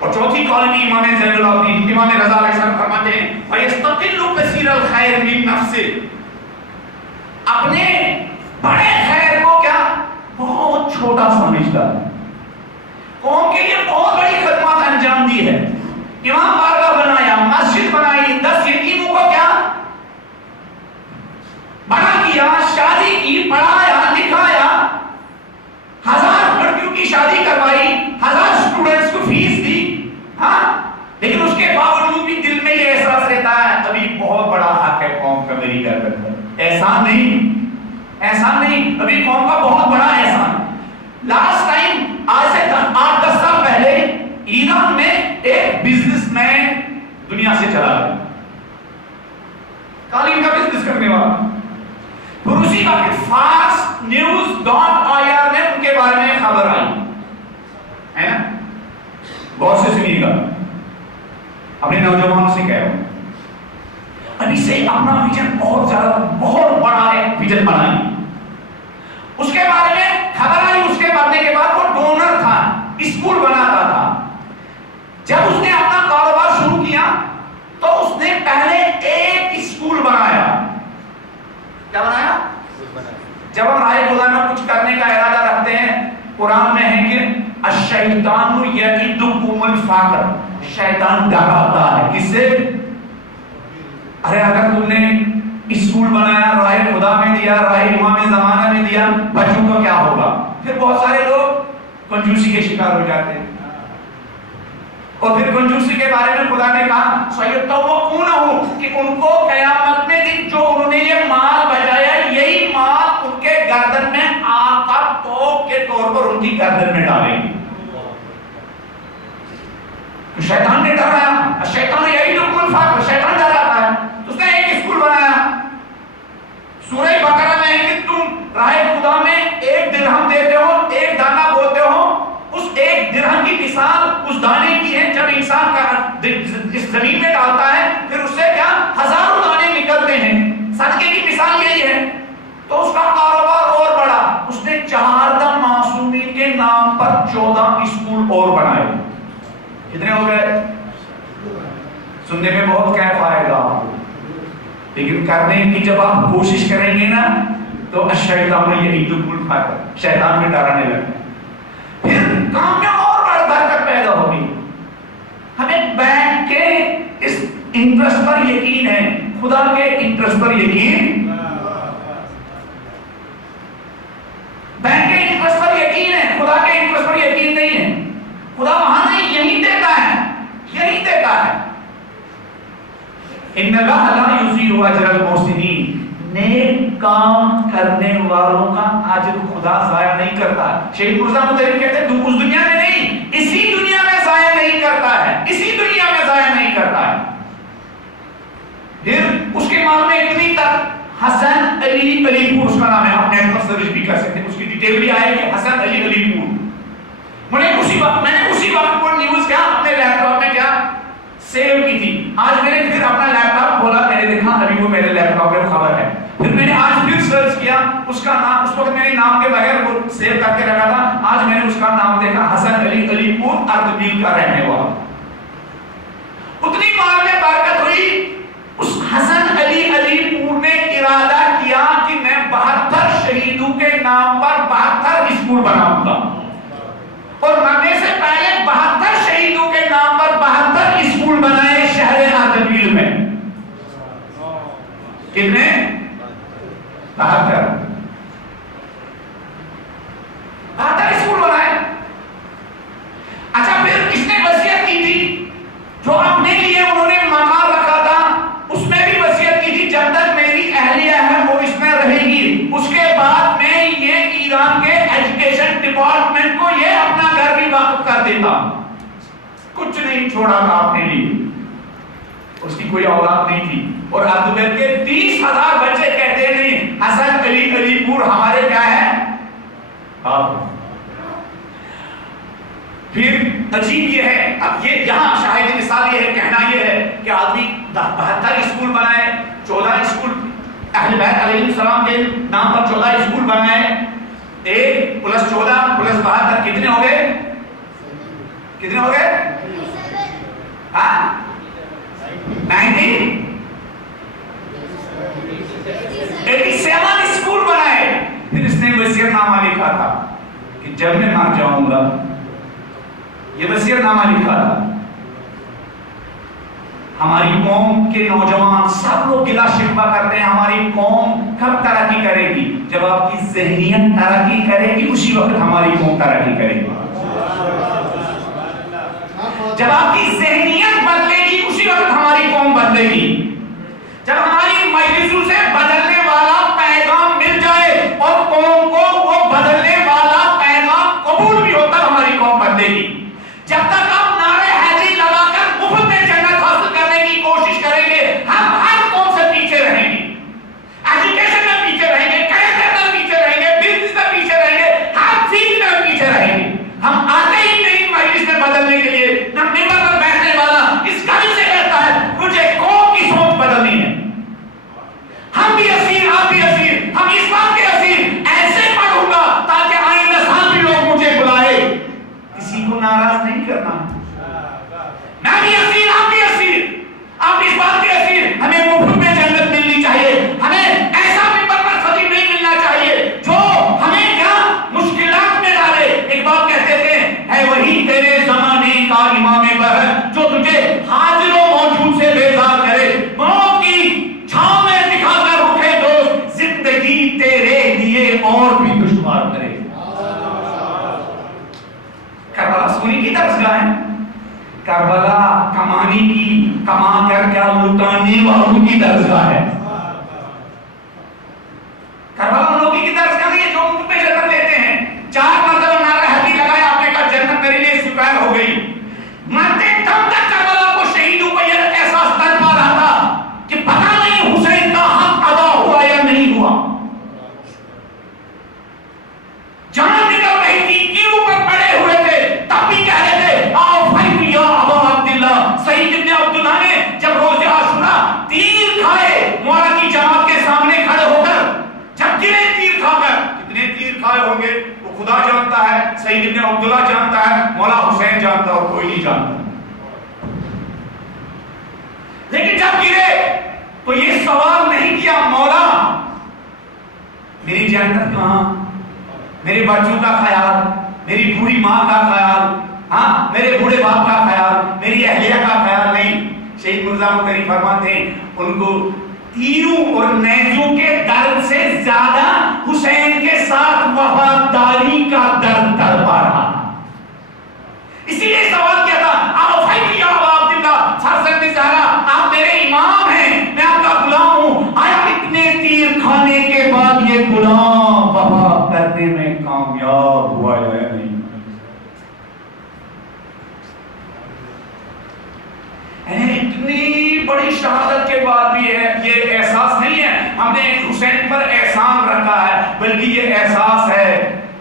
اور چوتھی کوالٹی امام زین العابدین امام رضا علیہ السلام فرماتے ہیں وَيَسْتَقِلُّ كَثِيرَ الْخَيْرِ مِن نَفْسِهِ، اپنے بڑے خیر کو کیا بہت چھوٹا سمجھتا ہے. قوم کے لیے بہت بڑی خدمات انجام دی ہے. امام بارگاہ بنایا، مسجد بنائی، 10 یتیموں کو کیا بڑا کیا، شادی کی، پڑھایا لکھایا، 1000 لڑکیوں کی شادی کروائی، 1000 اسٹوڈنٹس کو فیس دی. ہاں، لیکن اس کے باوجود بھی دل میں یہ احساس رہتا ہے ابھی بہت بڑا حق ہے قوم کا میری گردن پر. احسان نہیں ابھی قوم کا بہت بڑا احسان. لاسٹ ٹائم آج سے 8-10 سال پہلے ایران میں ایک بزنس مین دنیا سے چلا گیا, قالین کا بزنس کرنے والا. پھر اسی وقت فاسٹ نیوز .ir میں ان کے بارے میں خبر آئی ہے نا. بہت سے سنیے گا, اپنے نوجوانوں سے کہہ رہا ہوں, ابھی سے اپنا ویژن بہت زیادہ بہت بڑا ایک ویژن بنائیں. اس کے بارے میں خبر آئی, اس کے مرنے کے بعد وہ ڈونر تھا, اسکول بناتا تھا. جب اس نے اپنا کاروبار شروع کیا تو اس نے پہلے ایک اسکول بنایا. کیا بنایا؟ جب ہم رائے خدا میں کچھ کرنے کا ارادہ رکھتے ہیں, قرآن میں ہے کہ الشیطان یعدکم الفقر, شیطان ڈراتا ہے کس سے؟ ارے اگر تم نے اسکول بنایا, رائے خدا میں دیا, رائے امام زمانہ میں دیا, بچوں کو کیا ہوگا؟ پھر بہت سارے لوگ کنجوسی کے شکار ہو جاتے ہیں. اور پھر کنجوسی کے بارے میں خدا نے کہا سیطوقونہ, کہ ان کو قیامت میں دن جو انہوں نے یہ مال بچایا یہی مال ان کے گردن میں آگ کا توق کے طور پر ان کی گردن میں ڈالیں گے. تو شیطان نے ڈرایا, شیطان یہی جو کل فاق, شیطان ڈراتا ہے. تو اس نے ایک اسکول بنایا. سورہ بقرہ میں ہے کہ تم راہ خدا میں 1 درہم دیتے ہو, 1 دانہ بوتے ہو, اس 1 درہم کی مثال اس دانے کی ہے. جب انسان کا اس زمین میں ڈالتا ہے پھر اس سے کیا ہزاروں دانے نکلتے ہیں. صدقے کی مثال یہی ہے. تو اس کا کاروبار اور بڑا. اس نے 14 معصومین کے نام پر 14 اسکول اور بنائے. کتنے ہو گئے؟ سننے میں بہت کیف آئے گا, لیکن کرنے کی جب آپ کوشش کریں گے نا تو الشیطان یعدکم الفقر, شیطان میں ڈرانے لگے. پھر کام میں اور بڑا برکت پیدا ہوگی. ہمیں بینک کے اس انٹرسٹ پر یقین ہے, خدا کے انٹرسٹ پر یقین, بینک کے انٹرسٹ پر یقین ہے, خدا کے انٹرسٹ پر یقین نہیں ہے. خدا وہاں نہیں, یہی دیتا ہے, یہی دیتا ہے. ان اللہ لا یضیع اجر المحسنین, نیک کام کرنے والوں کا اجر خدا ضائع نہیں کرتا. شیخ مرزا مطہری کہتے ہیں اس دنیا میں نہیں, اسی دنیا میں ضائع نہیں کرتا ہے, اسی دنیا میں ضائع نہیں کرتا ہے. پھر اس کے مال میں اتنی تک حسن علی علی پور اس کا نام ہے, آپ نیٹ پر سرچ بھی کر سکتے ہیں, اس کی ڈیٹیل بھی آئے گی. حسن علی علی پور. میں نے اسی وقت وہ نیوز کیا اپنے لیپ ٹاپ میں کیا سیو کی تھی. آج میں نے پھر اپنا لیپ ٹاپ کھولا, میں نے دیکھا ابھی وہ میرے لیپ ٹاپ میں خبر ہے. پھر میں نے آج پھر سرچ کیا اس کا نام, اس وقت میں نے نام کے بغیر وہ سیو کر کے رکھا تھا. آج میں نے اس کا نام دیکھا, حسن علی علی پور اردبیل کا رہنے والا. اتنی مال میں برکت ہوئی. اس حسن علی علی پور نے ارادہ کیا کہ میں 72 شہیدوں کے نام پر 72 اسکول بناؤں گا, اور مرنے سے پہلے 72 شہیدوں کے نام پر 72 اسکول بنائے شہر اردبیل میں. کتنے؟ 72 اسکول بنائے. اچھا پھر کس نے وصیت کی تھی؟ جو اپنے لیے انہوں نے مقام رکھا تھا اس میں بھی وصیت کی تھی, جب تک میری اہلیہ ہے وہ اس میں رہے گی, اس کے بعد میں یہ ایران کے ایجوکیشن ڈپارٹمنٹ کو یہ اپنا گھر بھی واقف کر دیتا. کچھ نہیں چھوڑا تھا اپنے لیے, اس کی کوئی اولاد نہیں تھی. اور اردبیل کے 30,000 بچے کہتے نہیں حسن علی علی پور ہمارے کیا ہے. پھر عجیب یہ ہے, اب یہ یہاں شاہد مثال یہ ہے, کہنا یہ ہے کہ آدمی 72 اسکول بنائے, 14 اسکول اہل بیت علیہ السلام کے نام پر 14 اسکول بنائے. 1 + 14 + 72 کتنے ہو گئے؟ کتنے ہو گئے؟ 87 اسکول بنائے. پھر اس نے وصیت نامہ لکھا تھا کہ جب میں مر جاؤں گا, یہ وصیت نامہ لکھا تھا, ہماری قوم کے نوجوان سب لوگ گلا شکوہ کرتے ہیں ہماری قوم کب ترقی کرے گی. جب آپ کی ذہنیت ترقی کرے گی اسی وقت ہماری قوم ترقی کرے گی. جب آپ کی ذہنیت بدلے گی اسی وقت ہماری قوم بدلے گی. جب ہماری مجلسوں سے بدلنے والا پیغام مل جائے اور قوم کو اور بھی دشوار کرے. کربلا سونے کی درسگاہ ہے. کربلا کمانے کی، کما کر کیا لٹانے والوں کی درسگاہ ہے. کربلا ان لوگوں کی درسگاہ نہیں ہے جو ان پہ جنت لیتے ہیں. 4 مرتبہ نعرہ حقیق لگایا آپ نے کہا جنت میرے لیے سپیر ہو گئی. مرتے دم تک کربلا کو شہیدوں کو یہ احساس تر پا رہا تھا کہ پتہ نہیں حسین کا حق ادا ہوا یا نہیں ہوا. جان نکل رہی تھی، تیروں پر پڑے ہوئے تھے، تب بھی کہہ رہے تھے آؤ بھائی یا ابا عبداللہ. سعید ابن عبداللہ نے جب روز عاشورہ تیر کھائے مولا کی جماعت کے سامنے کھڑے ہو کر، جب گرے تیر کھا کر، کتنے تیر کھائے ہوں گے وہ خدا جانتا ہے، سعید ابن عبداللہ جانتا ہے، مولا حسین جانتا اور کوئی نہیں جانتا. لیکن جب گرے تو یہ سوال نہیں کیا مولا میری جنت کہاں، میرے بچوں کا خیال، میری بوڑھی ماں کا خیال، ہاں میرے بوڑھے باپ کا خیال، میری اہلیہ کا خیال نہیں. شہید مرزا مکری فرماتے ہیں ان کو تیروں اور نیزوں کے درد سے زیادہ حسین کے ساتھ وفاداری کا درد تڑپا رہا تھا. اسی لیے سوال کیا تھا آؤ بھائی یا ابا عبداللہ، فرزند زہرا آپ میرے امام ہیں، میں آپ کا غلام ہوں. آیا اتنے تیر کھانے کے بعد یہ غلام وفا کرنے میں کامیاب ہوا یا نہیں؟ اتنی بڑی شہادت کے بعد بھی ہے یہ احساس نہیں ہے ہم نے حسین پر احسان رکھا ہے، بلکہ یہ احساس ہے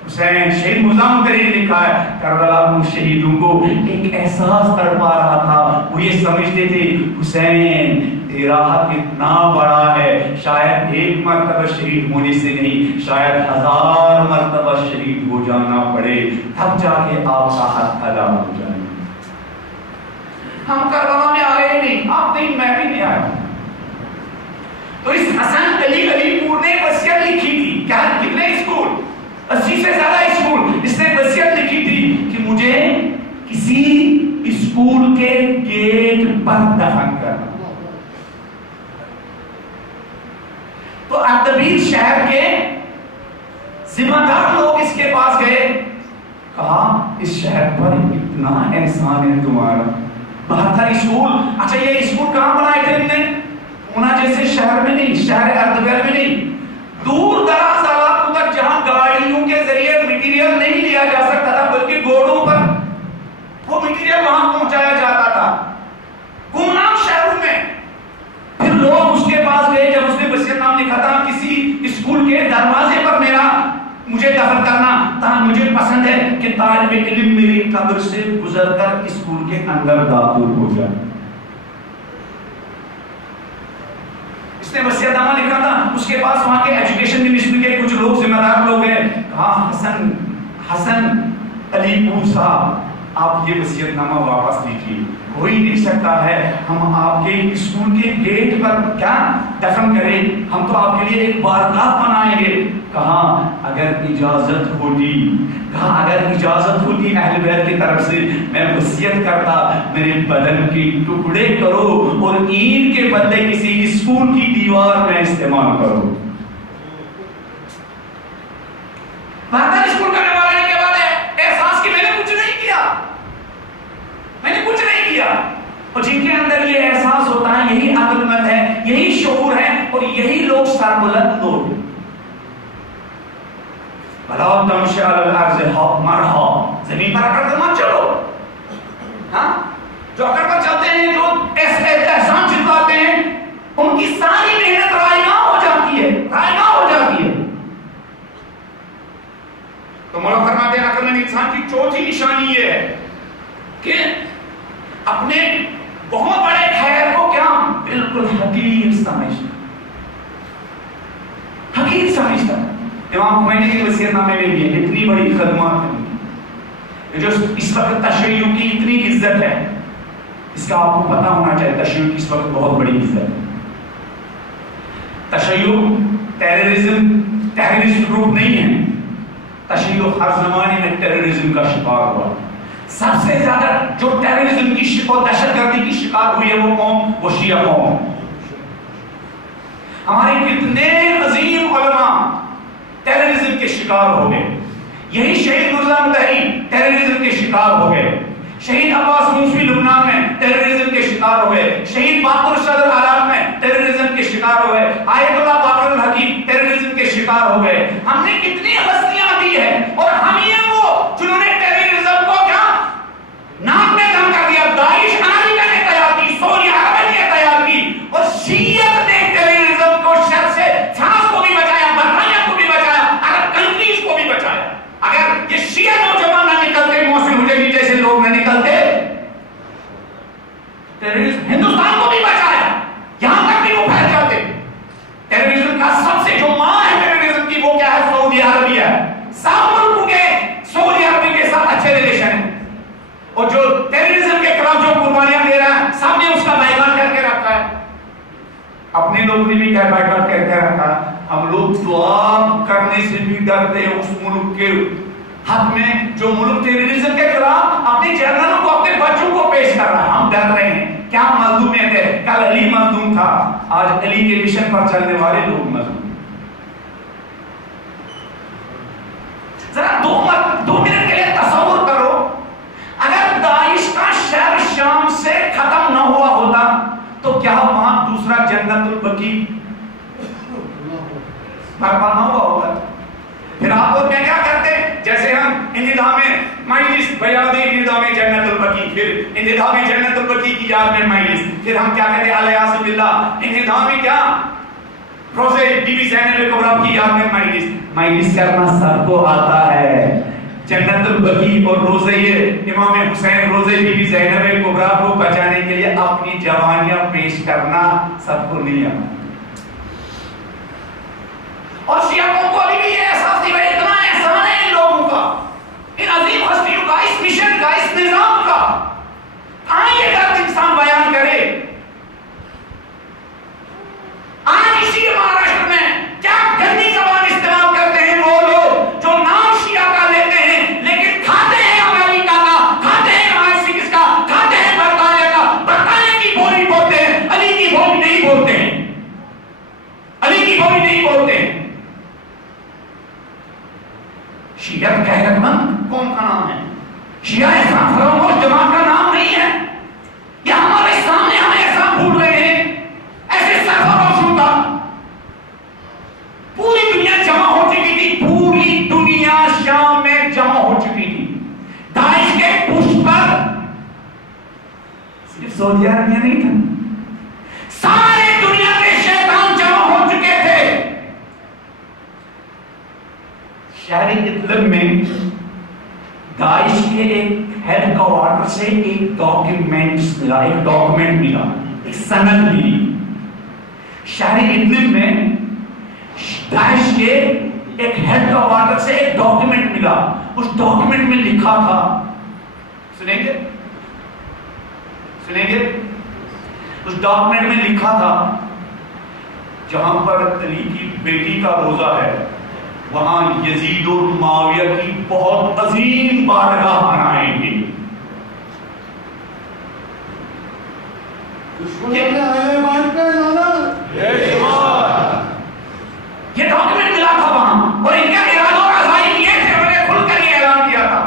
حسین. شہید مرزا مکری نے لکھا ہے کربلا میں شہیدوں کو ایک احساس تڑپا رہا تھا. وہ یہ سمجھتے تھے حسین تیرا حق اتنا بڑا ہے، شاید 1 مرتبہ شہید ہونے سے نہیں، شاید 1000 مرتبہ شہید ہو جانا پڑے تب جا کے آپ کا حق ادا ہو جائے. ہم کربلا میں آئے ہی نہیں، آپ نہیں، میں بھی نہیں آیا. تو اس حسن علی پور نے وصیت لکھی تھی. کیا کتنے اسکول؟ 80 سے زیادہ اسکول. اس نے وصیت لکھی تھی کہ مجھے کسی اسکول کے گیٹ پر دفن کرنا. تو اردبیل شہر کے ذمہ دار لوگ اس کے پاس گئے، کہا اس شہر پر اتنا احسان ہے تمہارا، 72 اسکول. اچھا یہ اسکول کہاں بنائے تھے ہم نے؟ پونا جیسے شہر میں نہیں، شہر اردبیل میں نہیں، دور دراز علاقوں تک جہاں گاڑیوں کے ذریعے مٹیریل نہیں لیا جا سکتا تھا بلکہ گھوڑوں پر وہ مٹیریل وہاں پہنچایا جاتا تھا، گمنام شہروں میں. پھر لوگ اس کے پاس گئے جب اس نے وصیت نام لکھا تھا کسی اسکول کے دروازے پر مجھے دفن کرنا، مجھے پسند ہے کہ طالب علم میری قبر سے گزر کر اسکول کے اندر داخل ہو جائے. اس نے وصیت نامہ لکھا تھا، اس کے پاس وہاں کے ایجوکیشن منسٹری کے کچھ لوگ ذمہ دار لوگ ہیں. کہا حسن علی پور صاحب آپ یہ وصیت نامہ واپس لیجیے، کوئی نہیں سکتا ہے ہم آپ کے اسکول کے گیٹ پر کیا دفن کریں، ہم تو آپ کے لیے ایک بارگاہ بنائیں گے. کہا اگر اجازت ہوتی اہل بیت کی طرف سے میں وصیت کرتا میرے بدن کے ٹکڑے کرو اور اینٹ کے بدلے کسی اسکول کی دیوار میں استعمال کرو. اسکول کرنے والا کے بعد احساس کہ میں نے کچھ نہیں کیا، اور جن کے اندر یہ احساس ہوتا ہے یہی عقل مند ہے، یہی شعور ہے اور یہی لوگ سربلند لوگ. بھلا تمشی علی الارض مرحا، زمین پر اکڑ کر مت چلو. ہاں جو اکڑ کر چلتے ہیں، جو احسان جتلاتے ہیں، ان کی ساری محنت رائگاں ہو جاتی ہے. تو مولا فرماتے ہیں عقل مند انسان کی چوتھی نشانی یہ ہے کہ اپنے بہت بڑے خیر کو کیا بالکل حقیر سمجھتا. امام خمینی کے وصیت نامے میں بھی ہے اتنی بڑی خدمات ہیں جو اس وقت تشیع کی اتنی عزت ہے، اس کا آپ کو پتہ ہونا چاہیے. تشیع کی اس وقت بہت بڑی عزت ہے. تشیع ٹیررسٹ گروپ نہیں ہے. تشیع ہر زمانے میں ٹیررزم کا شکار ہوا. سب سے زیادہ جو ٹیررزم کی اور دہشت گردی کی شکار ہوئی ہے وہ قوم، وہ شیعہ قوم. ہمارے کتنے عظیم علماء ٹیررزم کے کے شکار ہو گئے. یہی شہید مرزا متحری ٹیررزم کے شکار ہو گئے. شہید عباس موسوی لبنان میں ٹیررزم کے شکار ہو گئے. شہید باقر صدر عراق میں ٹیررزم کے شکار ہو گئے. آیت اللہ باقر الحکیم ٹیررزم کے شکار ہو گئے. ہم نے کتنی ہستیاں دی ہے اور ہم ہی ہیں وہ جنہوں نے ٹیررزم کو کیا نام میں دم کر دیا. داعش امریکہ نے تیار کی, سعودی عرب نے تیار کی, اور شیعت نے ٹیررزم کو شر سے فرانس کو بھی بچایا, برطانیہ کو بھی بچایا, اگر کنٹریز کو بھی بچایا. اگر یہ شیعہ نوجوان نہ نکلتے, محسن حجویری جیسے لوگ نہ نکلتے, ٹیررزم ہندوستان کو بھی بچایا, یہاں تک بھی وہ پھیل جاتے. ٹیررزم کا سب سے جو ماں ہے ٹیررزم کی وہ کیا ہے؟ سعودی عربیہ. سب ملکوں کے سعودی عربی کے ساتھ اچھے ریلیشن ہیں, اور جو ٹیررزم کے خلاف جو قربانیاں دے رہا ہے سب نے اس کا بائیکاٹ کر کے رکھا ہے. اپنے لوگ نے بھی کیا بائیکاٹ کر کے رکھا ہے. ہم لوگ دعا کرنے سے بھی ڈرتے ہیں اس ملک کے حق میں جو ملک ٹیررزم کے خلاف اپنے جنرلوں کو, اپنے بچوں کو پیش کر رہا ہے. ہم ڈر رہے ہیں. کیا مظلومیت ہے؟ کل علی مظلوم تھا, آج علی کے مشن پر چلنے والے لوگ مظلوم. ذرا دو منٹ کے لیے تصور کرو, اگر داعش کا شہر شام سے ختم نہ ہوا ہوتا تو کیا وہاں دوسرا جنت البقیع برپا نہ ہوا ہوگا؟ پھر آپ لوگ کیا کرتے؟ جیسے ہم انتظام مجلس بیادی انتظام جنت البقیع, پھر انتظام جنت البقیع کی یاد میں مجلس, پھر ہم کیا کہتے ہیں علیہ باللہ انتظام کیا روزے بی بی زینب کبریٰ کی یاد میں مجلس. مجلس کرنا سب کو آتا ہے. جنت البقیع اور روزے امام حسین, روزے بی بی زینب کبریٰ کو بچانے کے لیے اپنی جوانیاں پیش کرنا سب کو نہیں آتا. اور شیعوں کو ابھی بھی یہ احساس نہیں ہے, اتنا احسان ہے ان لوگوں کا, ان عظیم ہستیوں کا, اس مشن کا, اس نظام کا. کہاں یہ درد انسان بیان کرے؟ آج اسی مہاراشٹر میں کیا گندی زبان استعمال کرتے ہیں وہ لوگ جو نام شیعہ کا لیتے ہیں لیکن کھاتے ہیں امریکہ کا, کھاتے ہیں MI6 کا, کھاتے ہیں برطانیہ کا. برطانیہ کی بولی بولتے ہیں, علی کی بولی نہیں بولتے ہیں, علی کی بولی نہیں بولتے ہیں. شیعہ غیرت مند قوم کا نام ہے. شیعہ احسان فراموش جماعت کا نام نہیں ہے. یہ ہمارے سامنے ہمیں احسان بھول رہے ہیں. ایسے سرفراز کا پوری دنیا جمع ہو چکی تھی, پوری دنیا شام میں جمع ہو چکی تھی. داعش کے پشت پر صرف سعودی عربیہ نہیں تھا, سارے دنیا کے شیطان جمع ہو چکے تھے. شہر ادلب میں داعش کے ایک ہیڈ کوارٹر سے ایک ڈاکیومنٹ ملا, ایک سند ملی. شہر ادلب میں داعش کے ایک ہیڈ کوارٹر سے ایک ڈاکیومنٹ ملا. اس ڈاکیومنٹ میں لکھا تھا, سنیں گے, اس ڈاکیومنٹ میں لکھا تھا جہاں پر علی کی بیٹی کا روزہ ہے وہاں یزید اور معاویہ کی بہت عظیم بارگاہ بنائیں گے. یہ ڈاکیومنٹ ملا تھا وہاں, اور ان کا ارادہ اور عزائم یہ تھے, انہوں نے کھل کر یہ اعلان کیا تھا.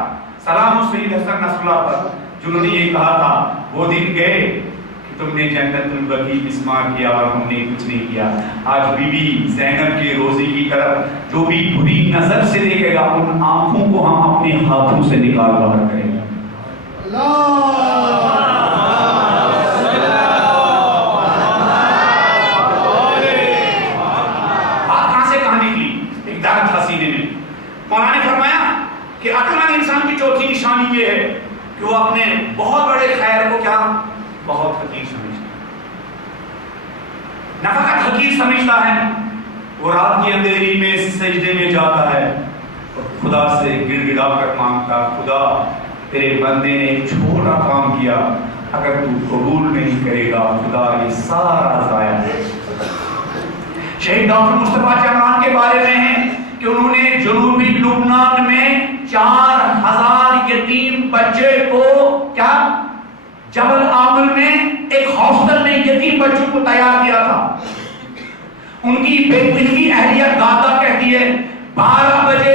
سلام سید حسن نصر اللہ پر, جنہوں نے یہ کہا تھا وہ دن گئے کہ تم نے جنت البقیع مسمار کیا اور ہم نے کچھ نہیں کیا. آج بی بی زینب کے روزے کی طرف جو بھی بری نظر سے دیکھے گا ان آنکھوں کو ہم اپنے ہاتھوں سے نکال باہر کریں گے. بات کہاں سے کہاں نکلی؟ ایک درد حسینے میں. مولانا نے فرمایا کہ عقلمند انسان کی چوتھی نشانی یہ ہے کہ وہ اپنے بہت بڑے خیر کو کیا بہت حقیر سمجھتا ہے. نہ فقط حقیر سمجھتا ہے, وہ رات کی اندھیری میں سجدے میں جاتا ہے اور خدا سے گڑ گڑا کر مانگتا, خدا تیرے بندے نے ایک چھوٹا کام کیا, اگر تو قبول نہیں کرے گا خدا یہ سارا ضائع ہے. شہید ڈاکٹر مصطفیٰ چمران کے بارے میں ہے کہ انہوں نے جنوبی لبنان میں 4000 یتیم بچے کو کیا جبل عامر میں ایک ہاسٹل میں یتیم بچوں کو تیار کیا تھا. ان کی اہلیہ دادا کہتی ہے 12 بجے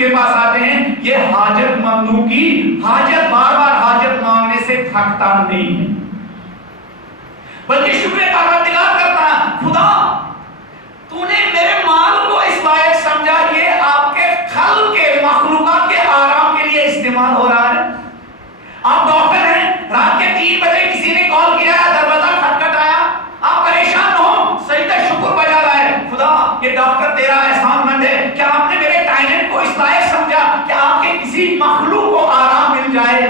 کے پاس آتے ہیں، یہ حاجت مندوں کی حاجت بار بار حاجت مانگنے سے تھکتا نہیں ہے، بلکہ شکر پروردگار کرتا ہے، خدا تو نے میرے مال کو اس لائق سمجھا، یہ آپ کے خلق کے مخلوقات کے آرام کے لیے استعمال ہو رہا ہے۔ آپ ڈاکٹر ہیں، رات کے 3 بجے کسی نے کال کیا، دروازہ کھٹکھٹایا، آپ پریشان ہو، سجدہ شکر بجا رہا ہے، خدا یہ ڈاکٹر تیرا احسان مند ہے، کیا آپ نے میرے ٹائلنٹ کو اس لائق سمجھا کہ آپ کے کسی مخلوق کو آرام مل جائے؟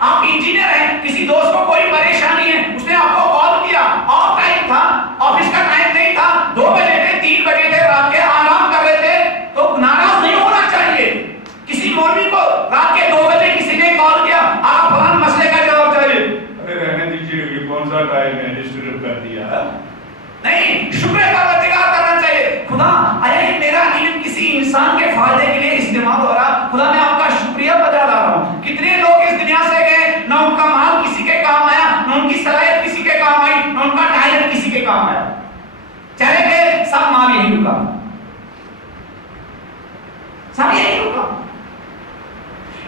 آپ انجینئر ہیں، کسی دوست کو کوئی پریشانی ہے، اس نے آپ کو کال کیا، آف ٹائم تھا، آفس کا ٹائم نہیں تھا، 2 بجے تھے، 3 بجے تھے، رات کے آرام کر رہے تھے، تو ناراض نہیں ہونا چاہیے۔ کسی مولوی کو رات کے 2 بجے کسی نے کال کیا، آپ فلاں مسئلے کا جواب چاہیے، ارے رہنے دیجیے، یہ کون سا ٹائم ہے، ڈسٹرب کر دیا؟ نہیں، شکر پروردگار کرنا چاہیے، خدا آیا یہ میرا علم کسی انسان کے فائدے کے لیے استعمال ہو رہا، خدا میں آپ کا شکریہ بجا رہا ہوں۔ کتنے لوگ اس دنیا سے گئے، نہ ان کا مال کسی کے کام آیا، نہ ان کی صلاحیت کسی کے کام آئی، نہ ان کا ٹائلنٹ کسی کے کام آیا، چلے گئے، سب مال یہی رکا، سب یہی رکا۔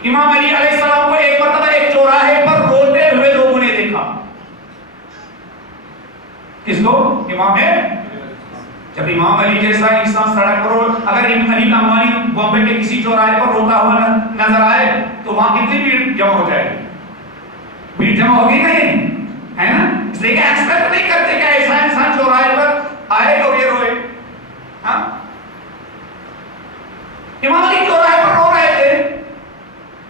امام علی علیہ السلام کو ایک مرتبہ ایک چوراہے پر روتے ہوئے لوگوں نے دیکھا، کس کو؟ امام ہے۔ جب امام علی جیسا انسان سڑک پر، اگر علی امبانی بامبے کے کسی چوراہے پر روتا ہوا نظر آئے تو وہاں کتنی بھیڑ جمع ہو جائے گی؟ بھیڑ جمع ہوگی نہیں، ہے نا؟ اس لیے کہ ایکسپیکٹ نہیں کرتے کہ ایسا انسان چوراہے پر آئے اور یہ روئے۔ ہاں، امام علی چوراہے پر رو رہے تھے،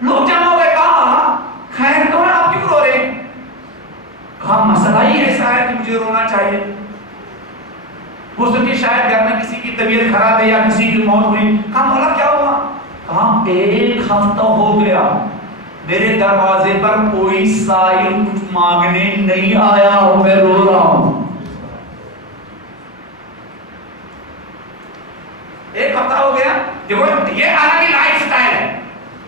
لوگ جمع ہو گئے، کہا خیر تو آپ کیوں رو رہے؟ کہا مسئلہ ہی ایسا ہے کہ مجھے رونا چاہیے۔ وہ سوچے شاید گھر میں کسی کی طبیعت خراب ہے یا کسی کی موت ہوئی۔ کہا مولا کیا ہوا؟ کہا 1 ہفتہ ہو گیا میرے دروازے پر کوئی سائل کچھ مانگنے نہیں آیا اور میں رو رہا ہوں۔ 1 ہفتہ ہو گیا۔ دیکھو یہ عالمی لائف سٹائل ہے،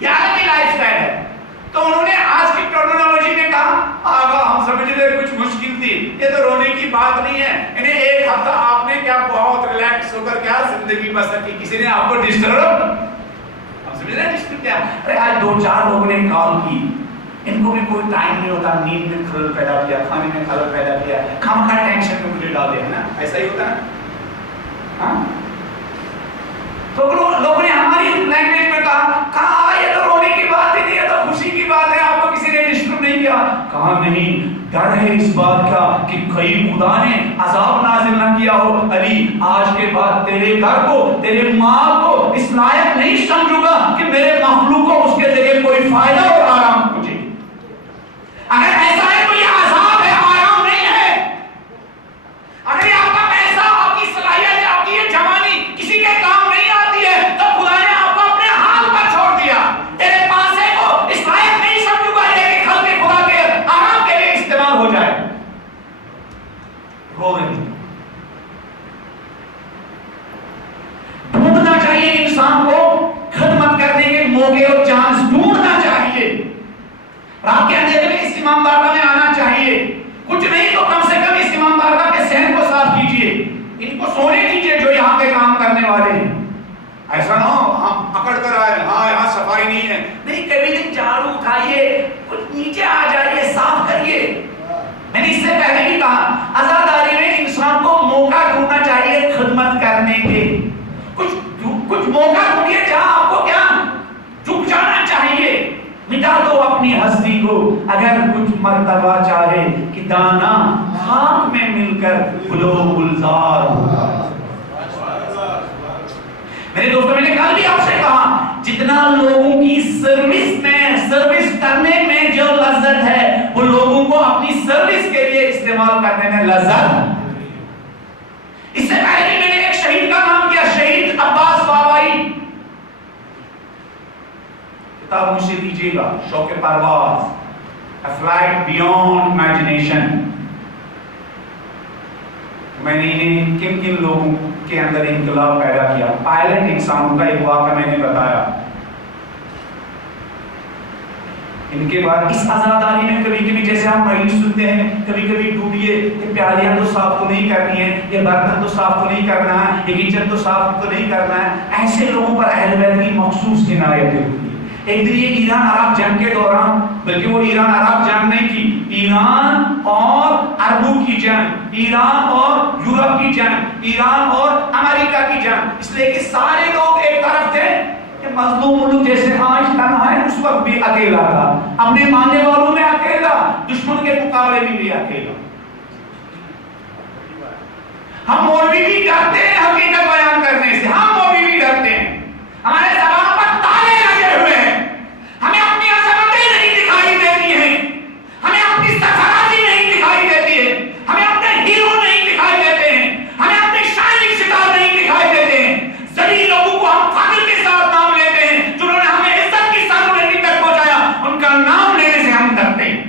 یہ عالمی لائف سٹائل ہے۔ تو انہوں نے آج کی ٹرمینالوجی میں کہا آگا ہم سمجھ لے کچھ مشکل تھی، یہ تو رونے کی بات نہیں ہے، انہیں 1 ہفتہ آپ نے کیا بہت ریلیکس ہو کر کیا زندگی بسر کی، کسی نے آپ کو ڈسٹرب، ہم سمجھ رہے ہیں ڈسٹرب کیا؟ ارے آج 2-4 لوگوں نے کال کی، ان کو بھی کوئی ٹائم نہیں ہوتا، نیند میں خلل پیدا کیا، کھانے میں خلل پیدا کیا، خام خواہ ٹینشن میں مجھے ڈال دیا، ہے نا؟ ایسا ہی ہوتا ہے۔ ہاں تو لوگوں نے ہماری لینگویج میں کہا یہ تو رونے کی بات ہی نہیں ہے، تو خوشی کی بات ہے، آپ کو کسی نے ڈسٹرب نہیں کیا۔ کہا نہیں، ڈر ہے اس بات کا کہ کہیں خدا نے عذاب نازل نہ کیا ہو۔ علی آج کے بعد تیرے گھر کو، تیرے مال کو اس لائق نہیں سمجھوں گا کہ میرے مخلوق کو اس کے ذریعے کوئی فائدہ اور آرام پہنچے۔ اگر ایسا ہے تو یہ عذاب ہے، آرام نہیں ہے۔ اگر یہ آپ کا پیسہ، آپ کی صلاحیت، آپ کی یہ جوانی کسی کے کام نہیں آتی ہے تو خدا نے آپ کو اپنے حال پر چھوڑ دیا۔ تیرے پاسے کو اس لائق نہیں سمجھوں گا کہ خلق خدا کے آرام کے لیے استعمال ہو جائے۔ رو رہے ہیں۔ ڈھونڈنا چاہیے انسان کو خدمت کرنے کے موقع اور چانس ڈھونڈنا چاہیے۔ رات کے اندھیرے میں اس امام بارگاہ میں آنا چاہیے، کچھ نہیں تو کم سے کم اس امام بارگاہ کے صحن کو صاف کیجیے، ان کو سونے دیجیے جو یہاں پہ کام کرنے والے ہیں۔ ایسا نہ ہو ہم اکڑ کر آئے، ہاں یہاں صفائی نہیں ہے، نہیں، کبھی دن جھاڑو اٹھائیے، کچھ نیچے آ جائیے، صاف کریے۔ میں نے اس سے پہلے بھی کہا عزاداری میں انسان کو موقع ڈھونڈنا چاہیے خدمت کرنے کے، کچھ موقع ڈھونڈیے جہاں آپ کو کیا جھک جانا چاہیے، مٹا دو اپنی ہستی کو۔ اگر کچھ مرتبہ چاہے کہ دانا خاک میں مل کر گلو گلزار ہو۔ میرے دوستوں، میں نے کل بھی آپ سے کہا جتنا لوگوں کی سروس کرنے میں جو لذت ہے وہ لوگوں کو اپنی سروس کے لیے استعمال کرنے میں لذت۔ اس سے پہلے بھی میں نے ایک شہید کا نام کیا، شہید عباس بابائی، کتاب مجھ سے دیجیے گا، شوق پرواز، A Flight Beyond Imagination۔ میں نے انہیں کن کن لوگوں کے اندر انقلاب پیدا کیا، پائلٹ انسانوں کا ایک واقعہ میں نے بتایا۔ ان کے بعد اس آزاداری میں کبھی کبھی جیسے ہم مجلس سنتے ہیں کبھی کبھی ڈوبیے، یہ پیالیاں تو صاف تو نہیں کرنی ہے، یہ برتن تو صاف تو نہیں کرنا ہے، یہ کچن تو صاف تو نہیں کرنا ہے، ایسے لوگوں پر اہل بیت کی مخصوص عنایت ہوتی ہے۔ ایک دن یہ ایران عراق جنگ کے دوران، بلکہ وہ ایران عراق جنگ نہیں تھی، ایران اور عربوں کی جنگ، ایران اور یورپ کی جنگ، ایران اور امریکہ کی جنگ، اس لیے کہ سارے لوگ ایک طرف تھے کہ مظلوم ملک جیسے آج تنہا ہے، اس وقت بھی اکیلا تھا، اپنے ماننے والوں میں اکیلا، دشمن کے مقابلے میں بھی اکیلا۔ ہم مولوی بھی ڈرتے ہیں حقیقت بیان کرنے سے، ہم مولوی بھی ڈرتے ہیں، ہمارے زبان پر تالے لگے ہوئے ہیں، ہمیں اپنی عظمتیں نہیں دکھائی دیتی ہیں، ہمیں اپنی سرفرازی نہیں دکھائی دیتی ہے، ہمیں اپنے ہیرو نہیں دکھائی دیتے ہیں، ہمیں اپنے شائننگ سٹار نہیں دکھائی دیتے ہیں، ذلیل لوگوں کو ہم فخر کے ساتھ نام لیتے ہیں، جنہوں نے ہمیں عزت کی سربلندی تک پہنچایا، ان کا نام لینے سے ہم ڈرتے ہیں۔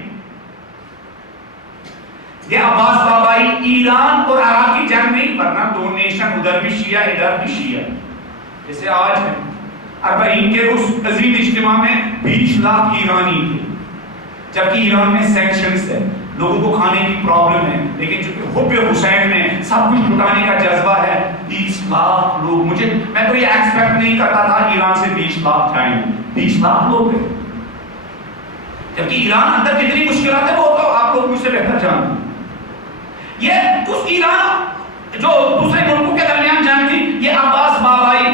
یہ عباس بابائی ایران اور عراق کی جنگ نہیں، ورنہ دو نیشن، ادھر بھی شیعہ ادھر بھی شیعہ، جیسے آج ہے۔ اربعین کے اس عظیم اجتماع میں 20 لاکھ ایرانی تھے، جبکہ ایران میں سینکشنز ہے، لوگوں کو کھانے کی پرابلم ہے، لیکن چونکہ حب حسین میں سب کچھ لٹانے کا جذبہ ہے، 20 لاکھ لوگ، میں تو یہ ایکسپیکٹ نہیں کرتا تھا ایران سے 20 لاکھ جائیں، 20 لاکھ لوگ ہیں، جبکہ ایران اندر کتنی مشکلات ہے وہ تو آپ لوگ مجھ سے بہتر جانتے ہیں۔ یہ اس ایران جو دوسرے ملکوں کے درمیان جنگ تھی، یہ عباس بابائی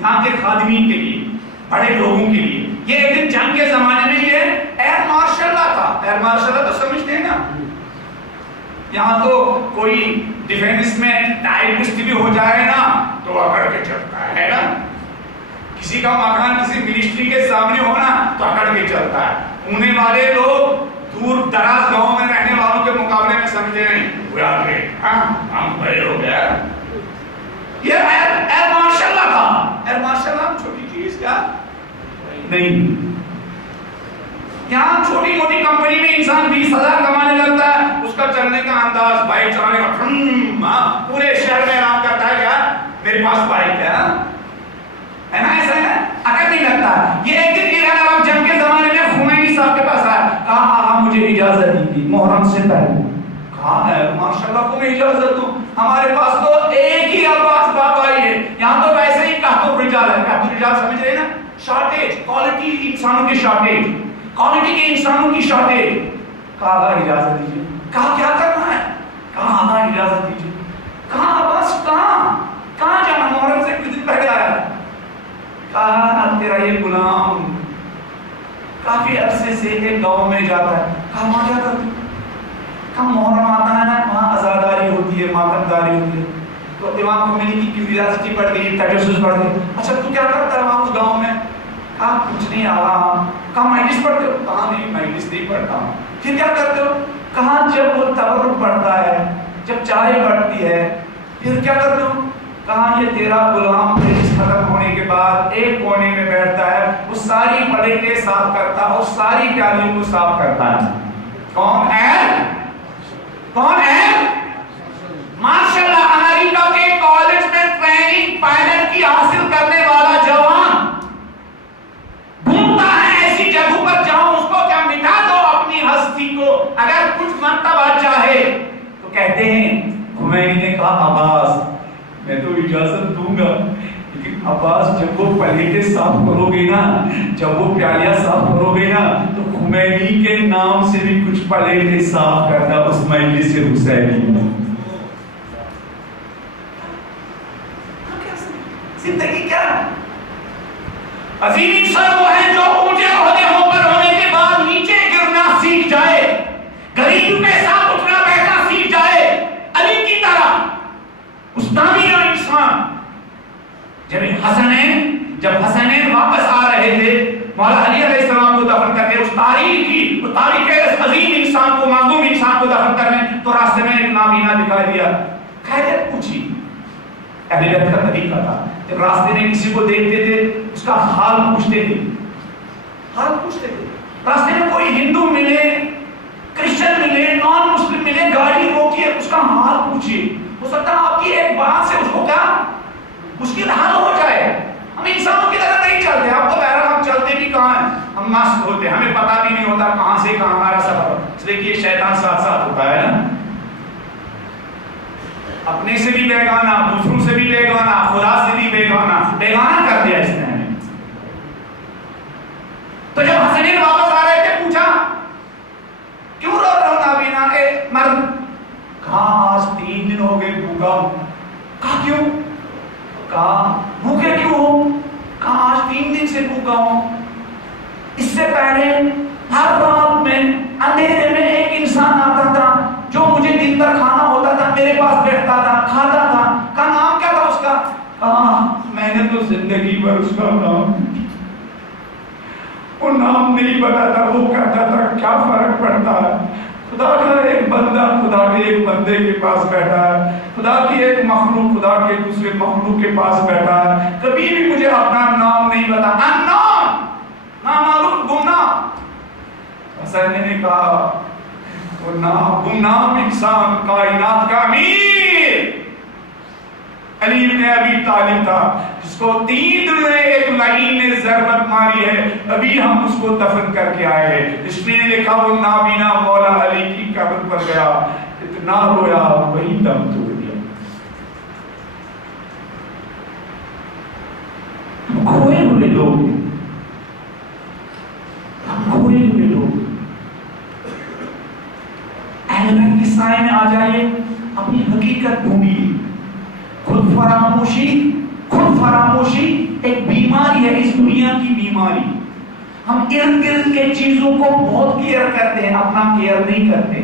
یہاں کے خادمین کے لیے، بڑے لوگوں کے لیے، یہ ایک دن جنگ کے زمانے میں یہ ایئر مارشل تھا، ایئر مارشل تو سمجھتے ہیں نا، یہاں تو کوئی ڈیفینس میں ٹائپسٹ بھی ہو جائے نا تو اکڑ کے چلتا ہے نا، کسی کا مکان کسی منسٹری کے سامنے ہونا تو اکڑ کے چلتا ہے، ہونے والے لوگ دور دراز گاؤں میں رہنے والوں کے مقابلے میں سمجھے نہیں، ہم بڑے ہو گیا۔ یہ ایئر مارشل تھا، ایئر مارشل چھوٹی چیز کیا نہیں، یہاں چھوٹی موٹی کمپنی میں انسان 20,000 کمانے لگتا ہے، اس کا چلنے کا انداز، بائک چلانے کا پورے شہر میں اعلان کرتا ہے کیا میرے پاس بائک ہے نا، ایسا ہے اکڑ نہیں لگتا۔ یہ ایک دن ایران عراق جنگ کے زمانے میں خمینی صاحب کے پاس آیا، کہا آقا مجھے اجازت دیجیے محرم سے پہلے، کہا ہے ماشاءاللہ کو میں اجازت دوں، ہمارے پاس تو ایک ہی عباس بابائی ہے، یہاں تو ویسے ہی کہتو رجال ہے، کہتو رجال سمجھ رہے نا، شارٹیج، کوالٹی انسانوں کی شارٹیج، کوالٹی کے انسانوں کی شارٹیج، کہا آقا اجازت دیجیے، کہا کیا کرنا ہے، کہا آقا اجازت دیجیے، کہا عباس کہاں جانا، محرم سے کچھ دن پہلے آیا، کہا تیرا یہ غلام کافی عرصے سے ایک گاؤں میں جاتا ہے، کہا وہاں کیا کرتی، کہا محرم آتا ہے نا وہاں عزاداری ہوتی ہے، ماتمداری ہوتی ہے، تو امام خمینی کی کیوریاسٹی بڑھ گئی، تجسس بڑھ گئی، اچھا تو کیا کرتا ہے وہاں اس گاؤں میں، کہا کچھ نہیں آ، کہا مجلس پڑھتے ہو، کہا نہیں مجلس نہیں پڑھتا ہوں، پھر کیا کرتے ہو، کہا جب وہ تبرک پڑھتا ہے، جب چائے بڑھتی ہے، پھر کیا کرتے ہو، کہا یہ تیرا غلام مجلس ختم ہونے کے بعد ایک کونے میں بیٹھتا ہے، وہ ساری پلیٹیں صاف کرتا ہے، وہ ساری پیالیوں کو صاف کرتا ہے۔ کون ہے؟ کون ہے؟ ماشاءاللہ امریکہ کے کالج میں ٹریننگ پائلٹ کی حاصل کرنے والا جوان گھومتا ہے ایسی جگہوں پر جہاں اس کو کیا مٹا دو اپنی ہستی کو، اگر کچھ مرتبہ چاہے تو کہتے ہیں خمینی نے کہا عباس میں تو اجازت دوں گا، لیکن عباس جب وہ پلیٹیں صاف کرو گے نا، جب وہ پیالیاں صاف کرو گے نا تو خمینی کے نام سے بھی کچھ پلیٹیں صاف کرنا اس مجلس سے حسینی۔ زندگی کیا ہے؟ عظیم انسان وہ ہے جو اونچے عہدوں پر ہونے کے بعد نیچے گرنا سیکھ جائے، غریب کے ساتھ اٹھنا بیٹھنا سیکھ جائے، علی کی طرح استامیہ انسان۔ جب حسنین واپس آ رہے تھے مولا علی علیہ السلام کو دفن کر کے، اس تاریخ عظیم انسان کو، معصوم انسان کو دفن کرنے، تو راستے میں ایک نابینا دکھائی دیا، خیریت پوچھی، اہل بیت کا طریقہ تھا، جب راستے میں کسی کو دیکھتے تھے اس کا حال پوچھتے تھے، راستے میں کوئی ہندو ملے، کرسچن ملے، نان مسلم ملے، گاڑی روکیے اس کا حال پوچھیے، ہو سکتا ہے آپ کی ایک بات سے اس کو کیا مشکل حل ہو جائے۔ ہم انسانوں کی طرح نہیں چلتے، اب تو بہرحال ہم چلتے بھی کہاں ہیں، ہم ہم مست ہوتے ہیں، ہمیں پتہ بھی نہیں ہوتا کہاں سے کہاں ہمارا سفر، اس لیے کہ شیطان ساتھ ساتھ ہوتا ہے نا، اپنے سے بھی بیگانہ، دوسروں سے بھی بیگانہ، خدا سے بھی بیگانہ کر دیا اس نے ہمیں۔ تو جب حسنین واپس آ رہے تھے پوچھا کیوں رو رہا ہوں نابینا اے مرد؟ کہا آج 3 دن ہو گئے بھوکا ہوں۔ کہا کیوں؟ کہا بھوکے کیوں ہو؟ کہا آج 3 دن سے بھوکا ہوں، اس سے پہلے ہر رات میں اندھیرے میں ایک انسان آتا تھا جو مجھے دن بھر کھانا ہوتا تھا، میرے پاس بیٹھتا تھا، کھاتا تھا۔ کہا نام کیا تھا اس کا؟ کہا میں نے تو زندگی بھر اس کا نام، وہ نام نہیں پتا تھا، وہ کہتا تھا کیا فرق پڑتا ہے، خدا کا ایک بندہ خدا کے ایک بندے کے پاس بیٹھا ہے، خدا کی ایک مخلوق خدا کے دوسرے مخلوق کے پاس بیٹھا ہے، کبھی بھی مجھے اپنا نام نہیں پتا، انون، نامعلوم، گمنام۔ حسین نے کہا وہ گمنام انسان کائنات کا امیر علی بن ابی طالب تھا، جس کو 3 دن میں ایک لعین نے ضربت ماری ہے، ابھی ہم اس کو دفن کر کے آئے ہیں۔ اس نے لکھا وہ نابینا مولا علی کی قبر پر گیا، اتنا رویا وہی دم توڑ دیا۔ ہم کھوئے ہوئے لوگ، ہم کھوئے ہوئے لوگ، اہل بیت کے سائے میں آ جائیے، اپنی حقیقت ڈھونڈیے۔ خود فراموشی ایک بیماری ہے، اس دنیا کی بیماری۔ ہم ارد گرد کے چیزوں کو بہت کیئر کرتے ہیں، اپنا کیئر نہیں کرتے۔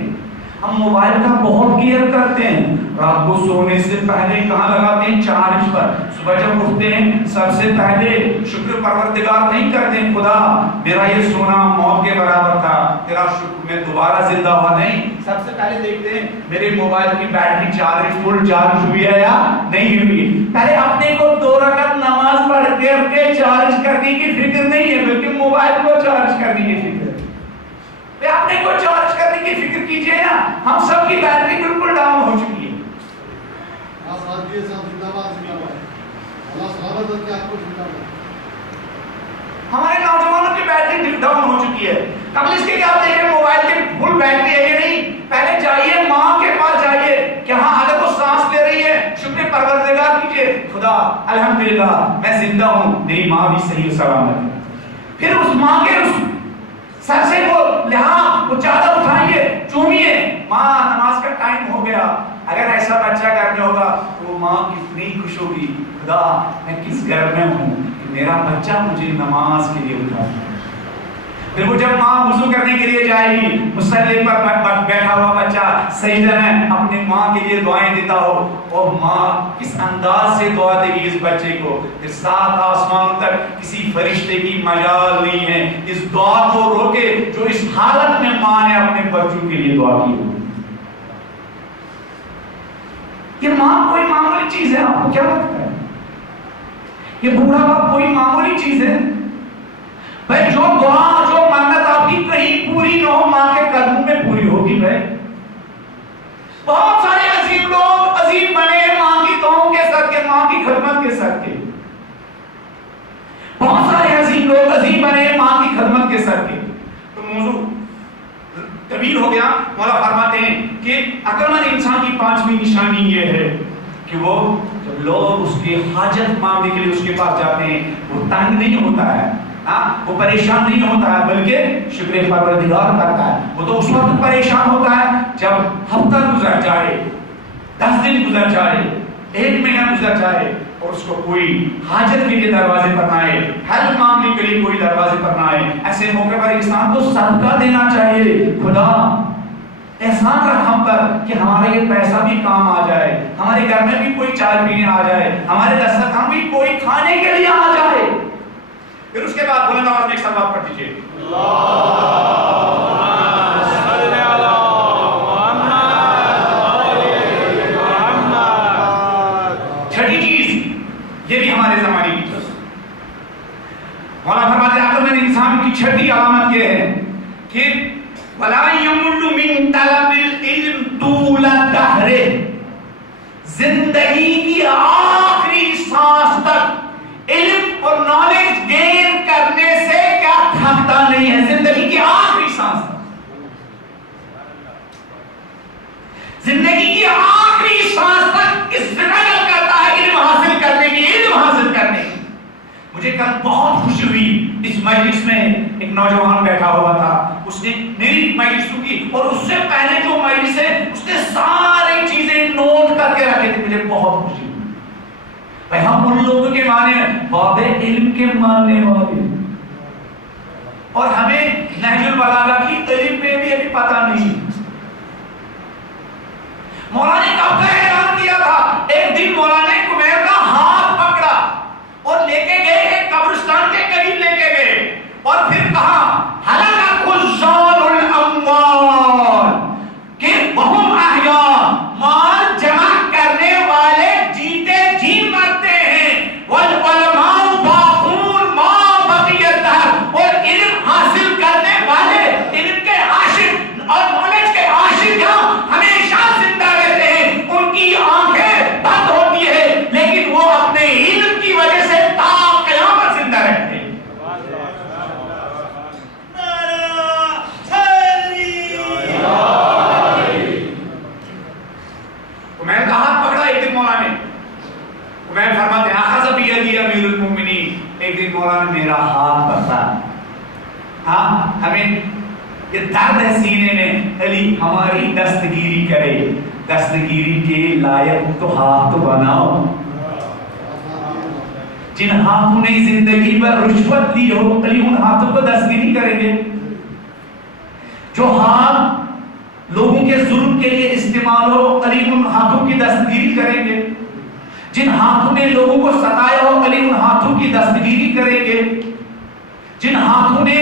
ہم موبائل کا بہت کیئر کرتے ہیں، رات کو سونے سے پہلے کہاں لگاتے ہیں؟ چارج پر۔ صبح جب اٹھتے ہیں سب سے پہلے شکر پروردگار نہیں کرتے ہیں، خدا میرا یہ سونا موت کے برابر تھا، تیرا شکر میں دوبارہ زندہ ہوا، نہیں، سب سے پہلے دیکھتے ہیں میرے موبائل کی بیٹری فل چارج ہوئی ہے یا نہیں ہوئی۔ پہلے اپنے کو 2 رکعت نماز پڑھ کر کے چارج کرنے کی فکر نہیں ہے، بلکہ موبائل کو چارج کرنے کی فکر ہے۔ اپنے کو چارج کرنے کی فکر کیجئے نا، ہم سب کی بیٹری بالکل ڈاؤن ہو چکی ہے۔ ہمارے نوجوانوں کی بیٹری ڈاؤن ہو چکی ہے۔ قبل اس کے کہ آپ دیکھیں موبائل کے فل بیٹری ہے یا نہیں، پہلے جائیے ماں کے پاس جائیے کہ ہاں اگر وہ سانس لے رہی ہے شکر پروردگار کیجئے، خدا الحمدللہ میں زندہ ہوں، میری ماں بھی صحیح و سلامت ہے۔ پھر اس ماں کے سر سے وہ لحاظ وہ چادر اٹھائیے، چومیے، ماں نماز کا ٹائم ہو گیا۔ اگر ایسا بچہ گھر میں ہوگا تو وہ ماں کتنی خوش ہوگی، خدا میں کس گھر میں ہوں کہ میرا بچہ مجھے نماز کے لیے اٹھا۔ پھر وہ جب ماں وضو کرنے کے لیے جائے گی، مصلی پر بیٹھا ہوا بچہ سجدہ میں اپنی ماں کے لیے دعائیں دیتا ہو، اور ماں کس انداز سے دعا دے گی اس بچے کو کہ 7 آسمانوں تک کسی فرشتے کی مجال نہیں ہے اس دعا کو روکے جو اس حالت میں ماں نے اپنے بچوں کے لیے دعا کی ہو۔ یہ ماں کوئی معمولی چیز ہے؟ آپ کو کیا لگتا ہے یہ بوڑھا باپ کوئی معمولی چیز ہے؟ بھائی جو دعا جو منت آپ کی کہیں پوری نہ ہو، ماں کے قدموں میں پوری ہوگی۔ بھائی بہت سارے عظیم لوگ عظیم بنے ہیں ماں کی دعاؤں کے صدقے، ماں کی خدمت کے صدقے۔ بہت سارے عظیم لوگ عظیم بنے ہیں ماں کی خدمت کے صدقے۔ تو موضوع طویل ہو گیا۔ مولا فرماتے ہیں کہ عقل مند انسان کی 5ویں نشانی یہ ہے کہ وہ جب لوگ اس کے حاجت مانگنے کے لیے اس کے پاس جاتے ہیں وہ تنگ نہیں ہوتا ہے، وہ پریشان نہیں ہوتا ہے، بلکہ شکر پروردگار کرتا ہے۔ وہ تو اس وقت پریشان ہوتا ہے جب ہفتہ گزر جائے، 10 دن گزر جائے، 1 مہینہ گزر جائے اور اس کو کوئی حاجت کے لیے دروازے پر نہ آئے، ہیلپ مانگنے کے لیے کوئی دروازے پر نہ آئے۔ ایسے موقع پر انسان کو صدقہ دینا چاہیے۔ خدا احسان رکھ ہم پر کہ ہمارے یہ پیسہ بھی کام آ جائے، ہمارے گھر میں بھی کوئی چائے پینے آ جائے، ہمارے دسترخوان بھی کوئی کھانے کے لیے آ جائے۔ پھر اس کے بعد بلند آواز میں ایک ساتھ بات پڑھ دیجیے، چھٹی چیز یہ بھی ہمارے زمانے کی چیز۔ مولا فرماتے ہیں عقل مند انسان کی چھٹی علامت یہ ہے کہ وَلَا يَمُلُّ مِن طَلَبِ الْعِلْمِ طُولَ الدَّهْرِ، زندگی کی آخری سانس تک علم اور نالج گین کرنے سے کیا تھکتا نہیں مجھے کل بہت خوشی ہوئی، اس مجلس میں ایک نوجوان بیٹھا ہوا تھا، اس نے میری مجلس کی اور اس سے پہلے جو مجلس ہے اس نے ساری چیزیں نوٹ کر کے رکھے تھے، مجھے بہت خوشی ہوئی۔ بھائی ہم ان لوگوں کے معنی باب علم کے ماننے والے، اور ہمیں نہج البلاغہ کی علم میں بھی ابھی پتہ نہیں۔ مولانا نے کب کا اعلان کیا تھا؟ ایک دن مولانا نے کمیر کا ہاتھ پکڑا اور لے کے گئے، ایک قبرستان کے قریب لے کے گئے، اور پھر کہا ہلک خزان الاموال کہ وہم احیاء، مال جمع کرنے والے جیتے جی مرتے ہیں، والعلماء باقون ما بقی الدہر، اور علم حاصل کرنے والے، علم کے عاشق اور نالج کے عاشق ہمیشہ زندہ رہتے ہیں، ان کی آنکھیں بند ہوتی ہے لیکن وہ اپنے علم کی وجہ سے تا قیامت زندہ رہتے ہیں۔ عمیر کا ہاتھ پکڑا ایک دن مولانا نے، عمیر فرماتے ہیں اخذ بیدی امیر المومنین، ایک دن مولانا نے میرا ہاتھ پکڑا۔ ہاں ہمیں یہ درد ہے سینے میں، علی ہماری دستگیری کرے، دستگیری کے لائق تو ہاتھ تو بناؤ۔ جن ہاتھوں نے زندگی پر رشوت لی ہو، علی ان ہاتھوں کو دستگیری کریں گے۔ جو ہاتھ لوگوں کے ظلم کے لیے استعمال ہو، علی ان ہاتھوں کی دستگیری کریں گے۔ جن ہاتھوں نے لوگوں کو ستایا ہو، علی ان ہاتھوں کی دستگیری کریں گے۔ جن ہاتھوں نے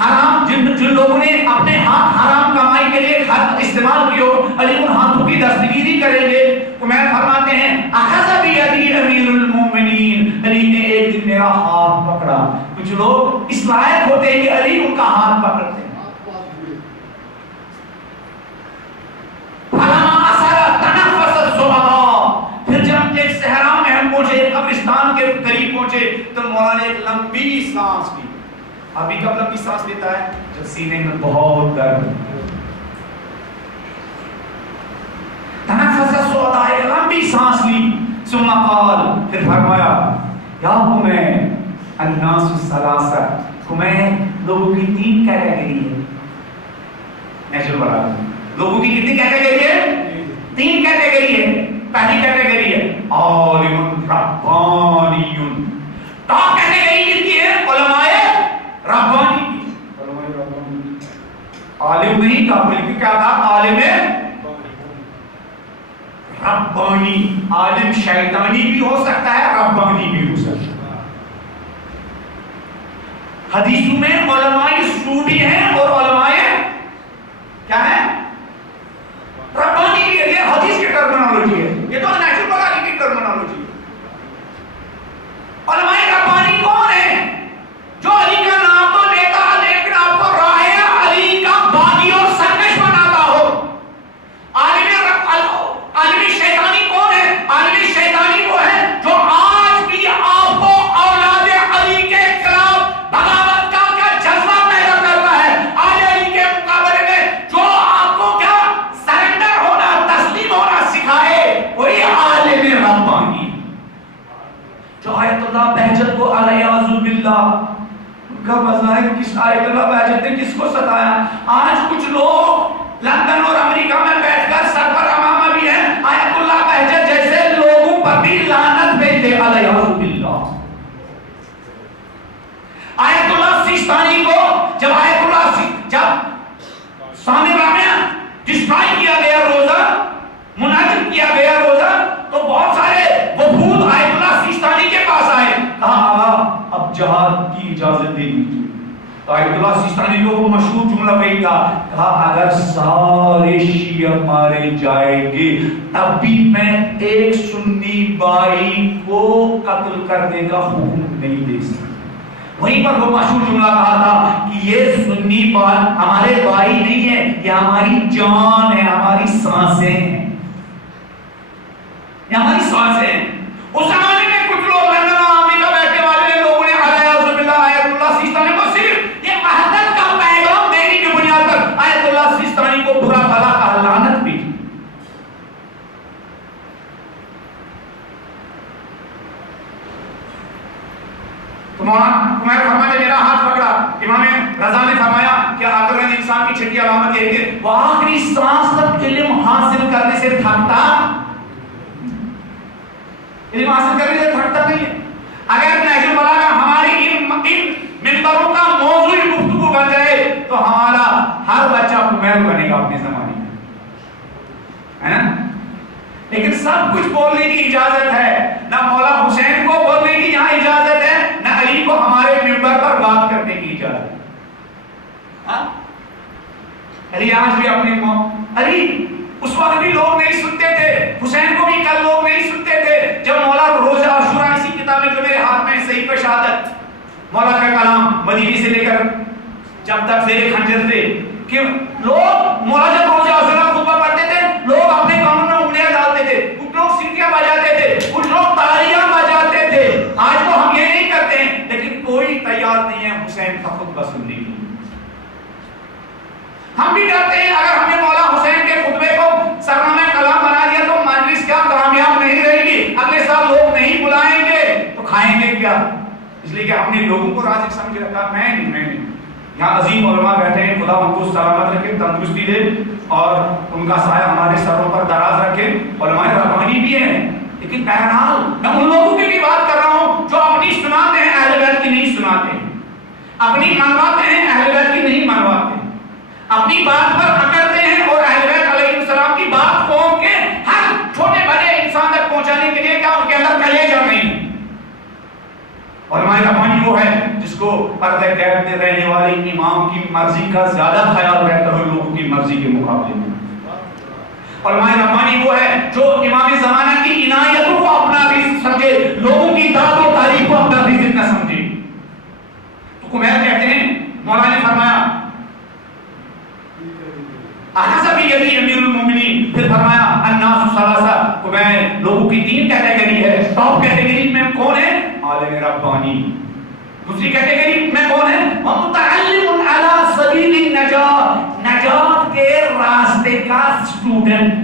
حرام، جن لوگوں نے اپنے ہاتھ حرام کمائی کے لیے استعمال کیے ہو، علی ان ہاتھوں کی دستگیری کریں گے۔ عمیر فرماتے ہیں اخذ بیدی امیر المومنین، علی نے ایک دن میرا ہاتھ پکڑا۔ کچھ لوگ اس لائق ہوتے ہیں کہ علی ان کا ہاتھ پکڑتے ہیں۔ پھر جب ایک صحرا میں ہم پہنچے، ایک قبرستان کے قریب پہنچے، تو مولانا نے ایک لمبی سانس لی۔ ابھی کب لمبی سانس لیتا ہے؟ جب سینے میں بہت درد، تنفس الصعداء، ایک لمبی سانس لی، ثم قال، پھر فرمایا یا عمیر الناس الثلاثہ، عمیر لوگوں کی تین کیٹیگری ہے۔ نیچرل بڑا لوگوں کی کتنی کیٹیگری ہے؟ تین کیٹیگری ہے۔ پہلی کیٹیگری ہے عالم ربانی، ٹاپ کیٹیگری کن کی ہے؟ علماء ربانی کی۔ عالم نہیں تھا بلکہ کیا تھا؟ عالم ربانی۔ عالم شیطانی بھی ہو سکتا ہے، ربانی بھی ہو سکتا ہے۔ حدیثوں میں علماء سو بھی ہیں اور علماء کیا ہے؟ ربانی بھی ہے۔ یہ حدیث کی ٹرمینالوجی ہے، یہ تو نیچرل بلاغہ کی ٹرمینالوجی ہے۔ علماء ربانی کون ہے؟ جو علی کا نام تو لیتا لیکن آپ کو راہ علی کا باغی اور سرکش بناتا ہو۔ عالم شیطانی کون ہے؟ عالم شیطانی وہ ہے جو آج بھی آپ کو اولاد علی کے خلاف بغاوت کا جذبہ پیدا کرتا ہے۔ آج علی کے مقابلے میں جو آپ کو کیا سرنڈر ہونا، تسلیم ہونا سکھائے، وہی عالم ربانی۔ جو آیت اللہ بہجت کو الیاذ باللہ، ان کا مذاہب کس آیت اللہ بہجت نے کس کو ستایا؟ آج کچھ لوگ لندن اور امریکہ میں بیٹھ کر سر پر امامہ بھی ہیں، آیت اللہ بہجت جیسے لوگوں پر بھی لعنت بھیجتے الیاذ باللہ۔ آیت اللہ سیستانی کو جب سامع رابعہ ڈسٹرائے کیا گیا روزہ، منعقد کیا گیا روزہ، تو بہت سارے وفود آیت اللہ سیستانی کے پاس آئے، کہا آقا اب جہاد کی اجازت دے دیجیے۔ تو آیت اللہ سیستانی کو وہ مشہور جملہ وہی تھا، کہا اگر سارے شیعہ مارے جائیں گے تب بھی میں ایک سنی بھائی کو قتل کرنے کا حکم نہیں دے سکتا۔ وہیں پر وہ مشہور جملہ کہا تھا کہ یہ سنی بھائی ہمارے بھائی نہیں ہے، یہ ہماری جان ہے، ہماری سانسیں ہیں، یہ ہماری سانسیں ہیں۔ اس زمانے میں کچھ لوگ لندن اور امریکہ بیٹھنے والے لوگوں نے الیاذ باللہ آیت اللہ سیستانی کو صرف یہ وحدت کا پیغام دینے کی بنیاد پر آیت اللہ سیستانی کو برا بھلا کہا، لعنت بھی۔ تو عمر فرماتے میرا ہاتھ پکڑا. امام رضا نے فرمایا کہ عقل مند انسان کی چھٹی علامت یہ ہے کہ وہ آخری سانس تک علم حاصل کرنے سے تھکتا نہیں ہے. اگر نہج البلاغہ ہماری ان منبروں کا موضوع گفتگو بن جائے تو ہمارا ہر بچہ عمر بنے گا اپنے زمانے میں، ہے نا. لیکن سب کچھ بولنے کی اجازت ہے، نہ مولا حسین کو بولنے کی یہاں اجازت ہے، نہ علی کو ہمارے منبر پر بات کرنے کی اجازت ہے. علی آج بھی اپنے علی اس وقت بھی لوگ نہیں سنتے تھے، حسین کو بھی کل لوگ نہیں سنتے تھے. جب مولا روزہ عاشورہ اسی کتاب میں جو میرے ہاتھ میں صحیفہ شہادت مولا کا کلام مدینی سے لے کر جب تک زیر خنجر تھے کہ لوگ مولا جب روزہ عاشورہ خطبہ پڑھتے تھے لوگ اپنے کانوں میں انگلیاں ڈالتے تھے، کچھ لوگ سنکیاں بجاتے تھے، کچھ لوگ تالیاں بجاتے تھے. آج تو ہم یہ نہیں کرتے ہیں، لیکن کوئی تیار نہیں ہے حسین کا خطبہ سننے کے لیے. ہم بھی ڈرتے ہیں اگر ہم نے مولا حسین کے خطبے کو سرنامہ کلام بنا دیا تو مجلس کیا کامیاب نہیں رہے گی، اگلے سال لوگ نہیں بلائیں گے تو کھائیں گے کیا. اس لیے کہ ہم نے لوگوں کو رازق سمجھ رکھا. میں نہیں یہاں عظیم علماء بیٹھے ہیں، خدا ان کو سلامت رکھے، تندرستی دے اور ان کا سایہ ہمارے سروں پر دراز رکھے. علماء ربانی بھی ہیں، لیکن بہرحال میں ان لوگوں کی بھی بات کر رہا ہوں جو اپنی سناتے ہیں اہل بیت کی نہیں سناتے ہیں، اپنی منواتے ہیں اہل بیت کی نہیں منواتے ہیں، اپنی بات پر اکڑتے ہیں اور اہل بیت علیہ السلام کی بات قوم کے ہر چھوٹے بڑے انسان تک پہنچانے کے لیے کیا ان کے اندر کلیجہ نہیں. علماء ربانی وہ ہے جس کو پردہ غیب میں رہنے والے امام کی مرضی کا زیادہ خیال رہتا ہے لوگوں کی مرضی کے مقابلے میں. علماء ربانی وہ ہے جو امام زمانہ کی عنایتوں کو اپنا رزق سمجھے، لوگوں کی داد و تاریخ کو اپنا رزق نہ سمجھے. تو کمیر کہتے ہیں مولا نے فرمایا احسب یدی امیر المومنین، پھر فرمایا الناس ثلاثہ، تو میں لوگوں کی تین کیٹیگری ہے. ٹاپ کیٹیگری میں کون ہے؟ عالم ربانی. دوسری کیٹیگری میں کون ہے؟ متعلم علی سبیل النجات، نجات کے راستے کا اسٹوڈنٹ.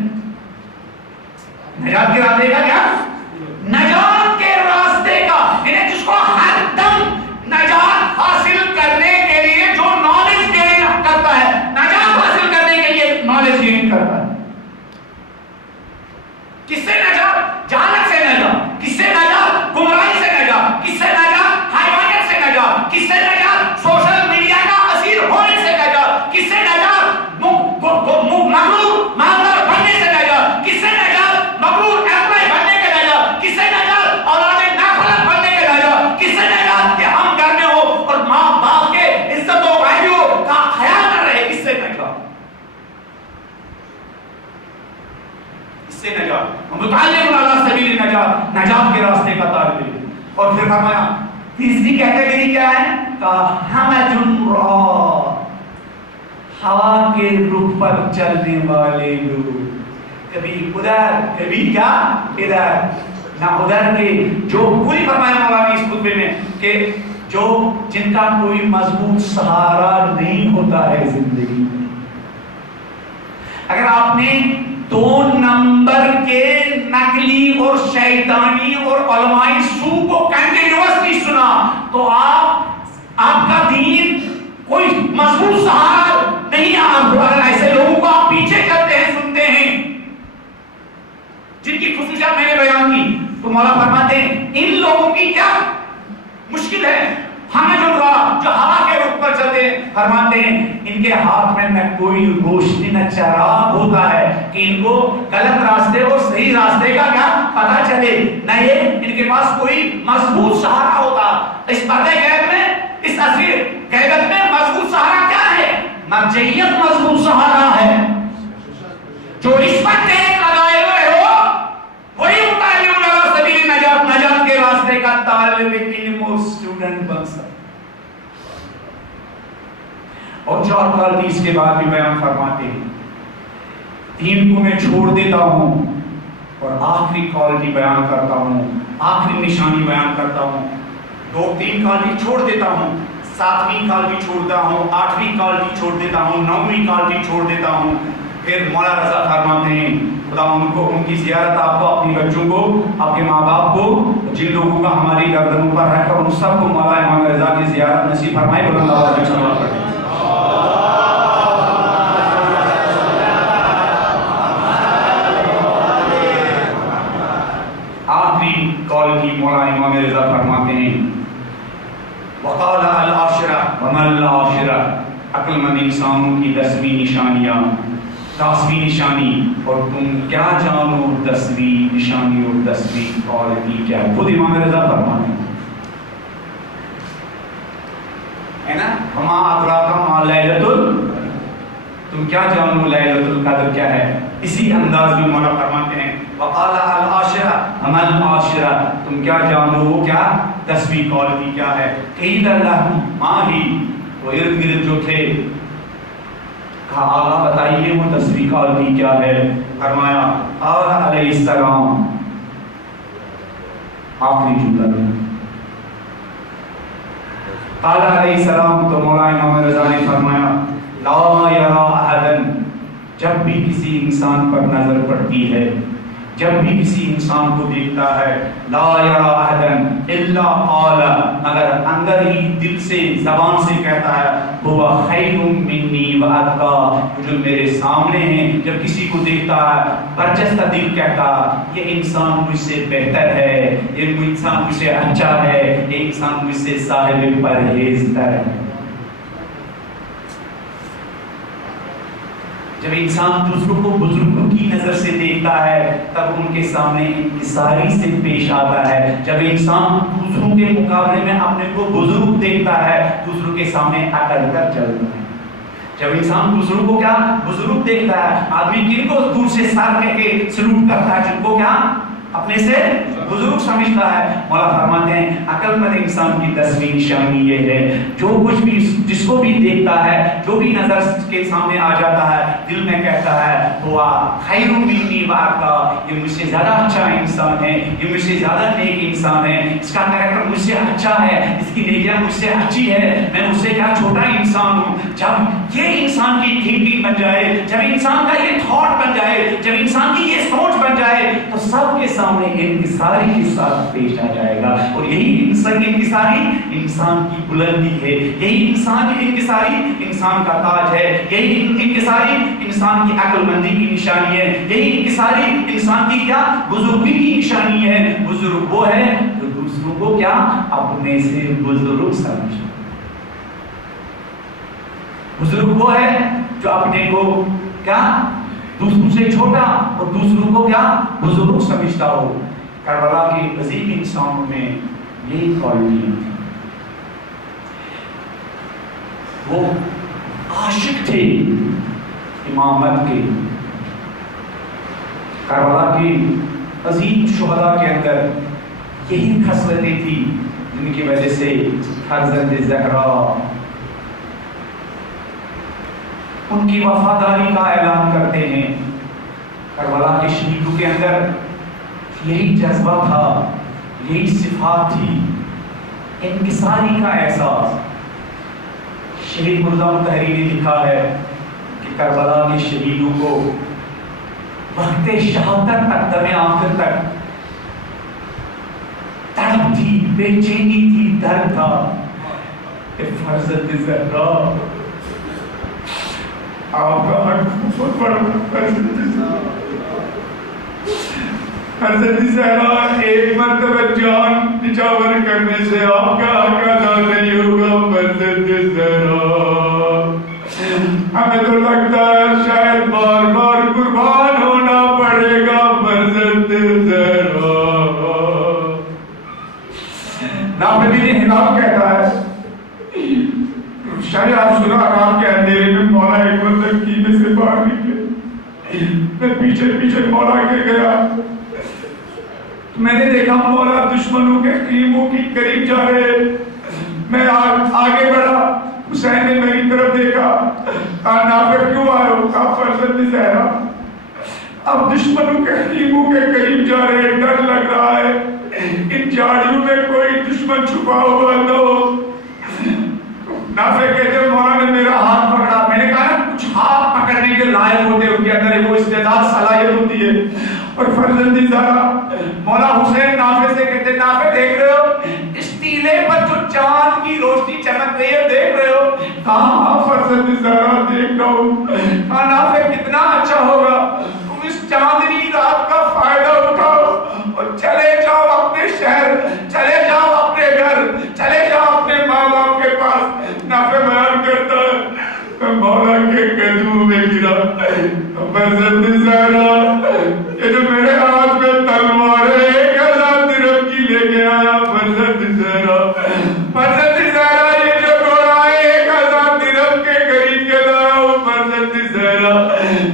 نجات کے راستے کا کیا؟ نجات کے راستے کا، یعنی جس کو ہر دم نجات حاصل کرنے کے لیے جو نالج گین کرتا ہے، نجات حاصل کرنے کے لیے نالج گین کرتا ہے. کس سے نجات؟ جہالت سے نجات. کس سے نجات؟ گمراہی سے نجات. کس سے نجات؟ حیوانیت سے نجات. کس سے نجات؟ سوشل میڈیا کا اسیر ہونے سے نجات. کس سے نجات؟ مغرور مالدار بننے سے نجات. کس سے نجات؟ مغرور ایمپلائی بننے کے نجات. کس سے نجات؟ اولاد نافرمان بننے کے نجات. کس سے نجات؟ کہ ہم گھر میں ہو اور ماں باپ کے عزت و بھائیوں کا خیال نہ رہے. کس سے نجات؟ اس سے نجات. متعلم علی سبیل النجات، نجات کے راستے کا طالب علم. اور پھر فرمایا تیسری کیٹیگری کیا ہے؟ حمج الرا، ہوا کے رخ پر چلنے والے لوگ، کبھی ادھر کبھی کیا ادھر، نہ ادھر کے جو پوری فرمایا مولا نے اس خطبے میں کہ جو جن کا کوئی مضبوط سہارا نہیں ہوتا ہے زندگی میں. اگر آپ نے 2 نمبر کے نقلی اور شیطانی اور علمائی سو کو کنٹینیوسلی سنا تو آپ کا دین کوئی مضبوط سہارا نہیں. آپ ایسے لوگوں کو آپ پیچھے کرتے ہیں، سنتے ہیں، جن کی خصوصیات میں نے بیان کی. تو مولا فرماتے ہیں ان لوگوں کی کیا مشکل ہے. ہمیں جو ہوا کے رخ پر چلتے ہیں، فرماتے ہیں ان کے ہاتھ میں نہ کوئی روشنی نہ چراغ ہوتا ہے کہ ان کو غلط راستے اور صحیح راستے کا کیا پتہ چلے، نہ یہ ان کے پاس کوئی مضبوط سہارا ہوتا. اس پردے غیب میں، اس اصلی غیبت میں مضبوط سہارا کیا ہے؟ مرجعیت مضبوط سہارا ہے. جو رشوت لگائے ہوئے ہو وہی متعلم علی سبیل النجات، نجات کے راستے کا طالب علم اور اسٹوڈنٹ بن سکتا. اور 4 کوالٹی اس کے بعد بھی بیان فرماتے ہیں. 3 کو میں چھوڑ دیتا ہوں اور آخری کوالٹی بیان کرتا ہوں، آخری نشانی بیان کرتا ہوں. 2-3 کوالٹی چھوڑ دیتا ہوں، 7ویں کوالٹی چھوڑتا ہوں، 8ویں کوالٹی چھوڑ دیتا ہوں، 9ویں کوالٹی چھوڑ دیتا ہوں. پھر مولا رضا فرماتے ہیں خدا ان کو ان کی زیارت آپ کو، اپنی بچوں کو، آپ کے ماں باپ کو، جن لوگوں کا ہماری گردنوں پر رکھ کر ان سب کو مولا امام رضا کی زیارت نصیب فرمائے. بلند آواز میں سلام پڑھیں. آخری قول کی مولا امام رضا فرماتے ہیں وقال العاشرہ وما العاشرہ، عقل مند انسانوں کی 10ویں نشانیاں، 10ویں نشانی، اور تم کیا جانو 10ویں نشانی اور 10ویں قول کی کیا. خود امام رضا فرماتے ہیں نا وما ادراک ما لیلۃ القدر، تم کیا جانو لیلۃ القدر کیا ہے. اسی انداز میں مولا فرماتے ہیں وقال العاشرہ وما العاشرہ، تم کیا جانو وہ کیا 10ویں قول کی کیا ہے. قیل لہم ما ہی، وہ ارد گرد جو تھے کہا آقا بتائیے وہ 10ویں قول کی کیا ہے. فرمایا قال علیہ السلام، آخری جملہ قال علیہ السلام، تو مولا امام رضا نے فرمایا لا یرا احدا، جب بھی کسی انسان پر نظر پڑتی ہے، جب بھی کسی انسان کو دیکھتا ہے، لا یرا احدا الا قال، مگر اندر ہی دل سے زبان سے کہتا ہے هو خیر منی واتقى، جو میرے سامنے ہیں. جب کسی کو دیکھتا ہے برجستہ دل کہتا یہ انسان مجھ سے بہتر ہے، یہ انسان مجھ سے اچھا ہے، یہ انسان مجھ سے صاحب پرہیزتر ہے. جب انسان دوسروں کو بزرگوں کی نظر سے دیکھتا ہے تب ان کے سامنے انکساری سے پیش آتا ہے. جب انسان دوسروں کے مقابلے میں اپنے کو بزرگ دیکھتا ہے دوسروں کے سامنے اکڑ کر چلتا ہے. جب انسان دوسروں کو کیا بزرگ دیکھتا ہے، آدمی کن کو دور سے سر کہہ کے سلوٹ کرتا ہے، جن کو کیا اپنے سے بزرگ سمجھتا ہے. مولا فرماتے ہیں عقل مند انسان کی 10ویں نشانی یہ ہے جو کچھ بھی جس کو بھی دیکھتا ہے، جو بھی نظر کے سامنے آ جاتا ہے، دل میں کہتا ہے ہوا خیر منی واتقى، یہ مجھ سے زیادہ اچھا انسان ہے، یہ مجھ سے زیادہ نیک انسان ہے، اس کا کریکٹر مجھ سے اچھا ہے، اس کی نیکیاں مجھ سے اچھی ہے، میں مجھ سے کیا چھوٹا انسان ہوں. جب یہ انسان کی تھنکنگ بن جائے، جب انسان کا یہ تھاٹ بن جائے، جب انسان کی یہ سوچ بن جائے تو سب کے سامنے انکساری کے ساتھ پیش آ جائے گا. اور یہی انکساری انسان کی بلندی ہے، یہی انسان کی انکساری انسان کا تاج ہے، یہی انکساری انسان کی عقل مندی کی نشانی ہے، یہی انکساری انسان کی کیا بزرگی کی نشانی ہے. بزرگ وہ ہے جو دوسروں کو کیا اپنے سے بزرگ سمجھے. بزرگ وہ ہے جو اپنے کو کیا دوسروں سے چھوٹا اور دوسروں کو کیا بزرگ سمجھتا ہو. کربلا کے عظیم انسانوں میں یہی کوالٹی تھی. وہ عاشق تھے امامت کے. کربلا کے عظیم شہداء کے اندر یہی خصلتیں تھی جن کی وجہ سے حضرت زہرا ان کی وفاداری کا اعلان کرتے ہیں. کربلا کے شہیدوں کے اندر یہی جذبہ تھا، یہی صفات تھی، انکساری کا احساس. شہید مرزا مطہری نے لکھا ہے کہ کربلا کے شہیدوں کو وقت شہادت تک، دم آخر تک تڑپ تھی، بے چینی تھی، درد تھا کہ فرزند زہرا آپ کا حق بہت بڑا. حضرت زہرا ایک مرتبہ جان نچھاور کرنے سے آپ کا حق ادا نہیں ہوگا. حضرت زہرا ہمیں تو لگتا ہے شاید بار بار قربان ہونا پڑے گا. حضرت زہرا ناپدین ہلال کہتا ہے شاید آپ سنا آرام کے اندھیرے میں مولا ایک مرتبہ کینے سے باہر نکلے. میں پیچھے پیچھے مولا کے گیا، میں نے دیکھا مولا دشمنوں کے خیموں کی قریب جا رہے. میں آگے بڑھا، حسین نے میری طرف دیکھا، کہا نافع کیوں آئے ہو؟ کہا فرزند زہرا اب دشمنوں کے خیموں کے قریب جا رہے، ڈر لگ رہا ہے ان جھاڑیوں میں کوئی دشمن چھپا ہوا نہ ہو. نافع کہتے مولا نے میرا ہاتھ پکڑا. میں نے کہا کچھ ہاتھ پکڑنے کے لائق ہوتے ہو کیا استعداد صلاحیت ہوتی ہے. اور فرزند زہرا مولا حسین نافع سے کہتے نافع دیکھ رہے ہو اس ٹیلے پر جو چاند کی روشنی چمک رہی ہے دیکھ رہے ہو؟ ہاں فرزند زہرا دیکھ رہا ہوں. ہاں نافع کتنا اچھا ہوگا تم اس چاندنی رات کا فائدہ اٹھاؤ اور چلے جاؤ اپنے شہر, چلے جاؤ اپنے گھر, چلے جاؤ اپنے ماں باپ کے پاس. نافع بیان کرتا ہے مولا کے قدموں میں گرا. فرزند زہرا یہ جو میرے ہاتھ میں تلوار ہے 1000 درہم کی لے کے آیا. فرزند زہرا, فرزند زہرا یہ جو گھوڑا ہے 1000 درہم کے خرید کے لایا ہوں. فرزند زہرا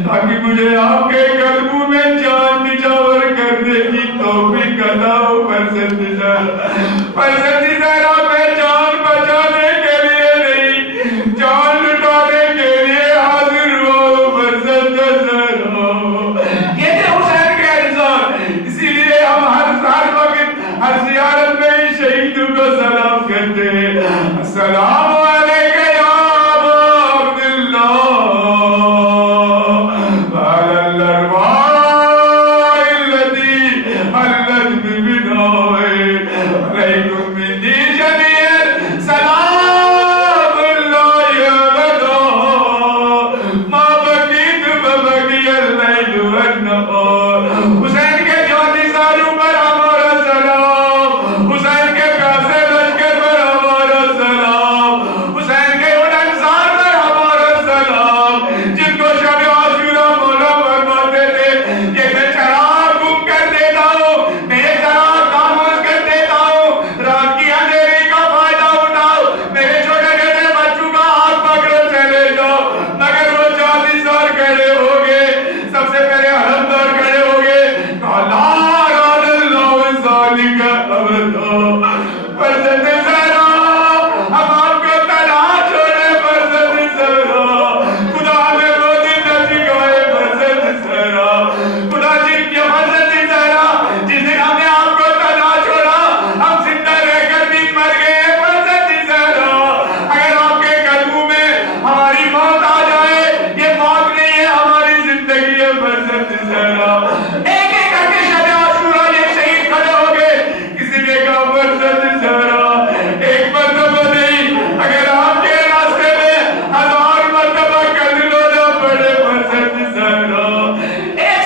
تاکہ مجھے آپ کے قدموں میں جان نچھاور کرنے کی توفیق عطا ہو. فرزند زہرا, فرزند زہرا میں جان بچانے کے لیے نہیں جان لٹانے کے لیے حاضر ہوں. فرزند زہرا یہ تھے حسین کے انسان. اسی لیے ہم ہر وقت ہر زیارت میں شہیدوں کو سلام کرتے ہیں. السلام علیکم یا ابا عبداللہ وعلی الارواح التي حلت ببنائه علیکم منی جمیعا سلام اللہ ابدا ما بقیت وبقی اللیل والنہار. حسین کے جوانی سالوں پر ہمارا سلام, حسین کے پیاسے لشکر پر ہمارا سلام, حسین کے ان انصار پر ہمارا سلام جن کو شب عاشورہ مولا فرماتے تھے کہ میں چراغ گم کر دیتا ہوں, میں یہ چراغ خاموش کر دیتا ہوں, رات کی اندھیری کا فائدہ اٹھاؤ, میرے چھوٹے چھوٹے بچوں کا ہاتھ پکڑو چلے جاؤ. مگر وہ 40 سال کھڑے ہو گئے, سب سے پہلے حرمدار کھڑے ہو گئے. لا راد اللہ ذالک ابدا. فرزند زہرا ہم آپ کو تنہا چھوڑے. فرزند زہرا خدا ہمیں وہ دن نہ سکھائے. فرزند زہرا خدا جن کی فرزند زہرا جس دن ہم نے آپ کو تنہا چھوڑا ہم زندہ رہ کر بھی مر گئے. فرزند زہرا اگر آپ کے قدموں میں ہماری موت آ جائے یہ موت نہیں ہے ہماری زندگی ہے. فرزند زہرا ایک ایک کر کے شب عاشورہ یہ شہید کھڑے ہو گئے. کسی نے کہا فرزند زہرا ایک مرتبہ نہیں اگر آپ کے راستے میں 1000 مرتبہ قتل ہونا پڑے. فرزند زہرا ایک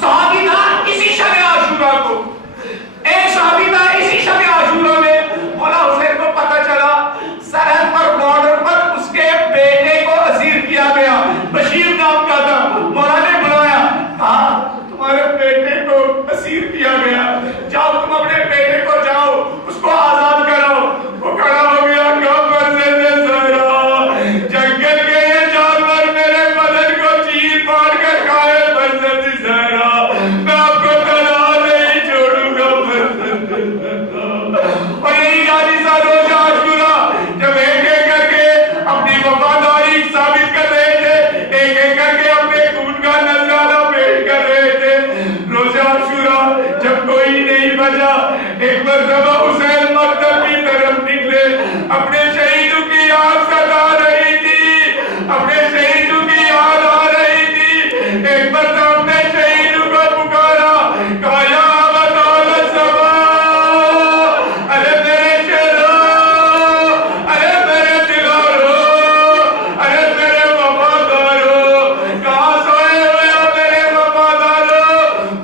صحابی تھا اسی شب عاشورہ کو, ایک صحابی تھا اسی شب عاشورہ میں مولا حسین کو پتہ چلا سرحد پر بارڈر پر اس کے بیٹے کو اسیر کیا گیا. بشیر نام کا تھا. مولا نے بلایا, کہا تمہارے بیٹے کو اسیر کیا گیا, جاؤ تم اپنے بیٹے کو جاؤ اس کو آزاد کراؤ. وہ کھڑا ہو گیا, کہا فرزند زہرا جنگل کے یہ جانور میرے بدن کو چیر پاڑ کر کھائے. فرزند زہرا میں آپ کو تنہا نہیں چھوڑوں گا. فرزند زہرا اور یہی 40 سال روزہ عاشورہ جب ایک ایک کر کے اپنی وفاداری ثابت کر رہے تھے, ایک ایک کر کے اپنے خون کا نذرانہ پیش کر رہے تھے. روزہ عاشورہ جب کوئی نہیں بچا ایک مرتبہ حسین مکتب کی طرف نکلے. اپنے شہیدوں کی یاد ستا رہی تھی, اپنے شہیدوں کی یاد آ رہی تھی. ایک مرتبہ اپنے شہیدوں کو پکارا, کہا یا بطال الصبا, ارے میرے شہرو, ارے میرے دلارو, ارے میرے وفادارو, کہاں سوئے ہوئے ہو میرے وفادارو.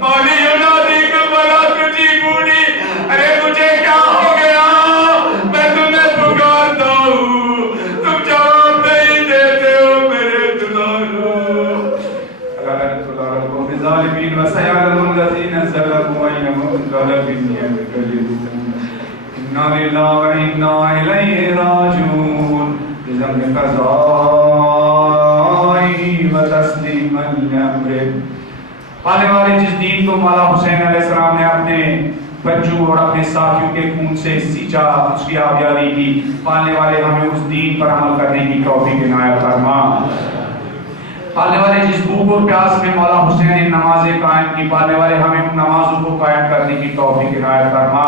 مولی ینادی کو بلا تجھی بوڑی, ارے مجھے کیا ہو گیا, میں تمہیں پکارتا ہوں, تم جواب نہیں دیتے ہو میرے دلارو. لعنت اللہ علیکم الظالمین وسيعلم الذين ظلموا أيهم منقلب ينقلبون. إنا لله وإنا إليه راجعون. بذنب قضائه وتسليما لأمره. پانے والے جس دین کو مولا حسین علیہ السلام نے اپنے بچوں اور اپنے ساتھیوں کے خون سے سینچا, اس کی آبیاری کی, پالنے والے ہمیں اس دین پر عمل کرنے کی توفیق عنایت فرما. پالنے والے جس بھوک اور پیاس میں مولا حسین نے نمازیں قائم کی, پالنے والے ہمیں ان نمازوں کو قائم کرنے کی توفیق عنایت فرما.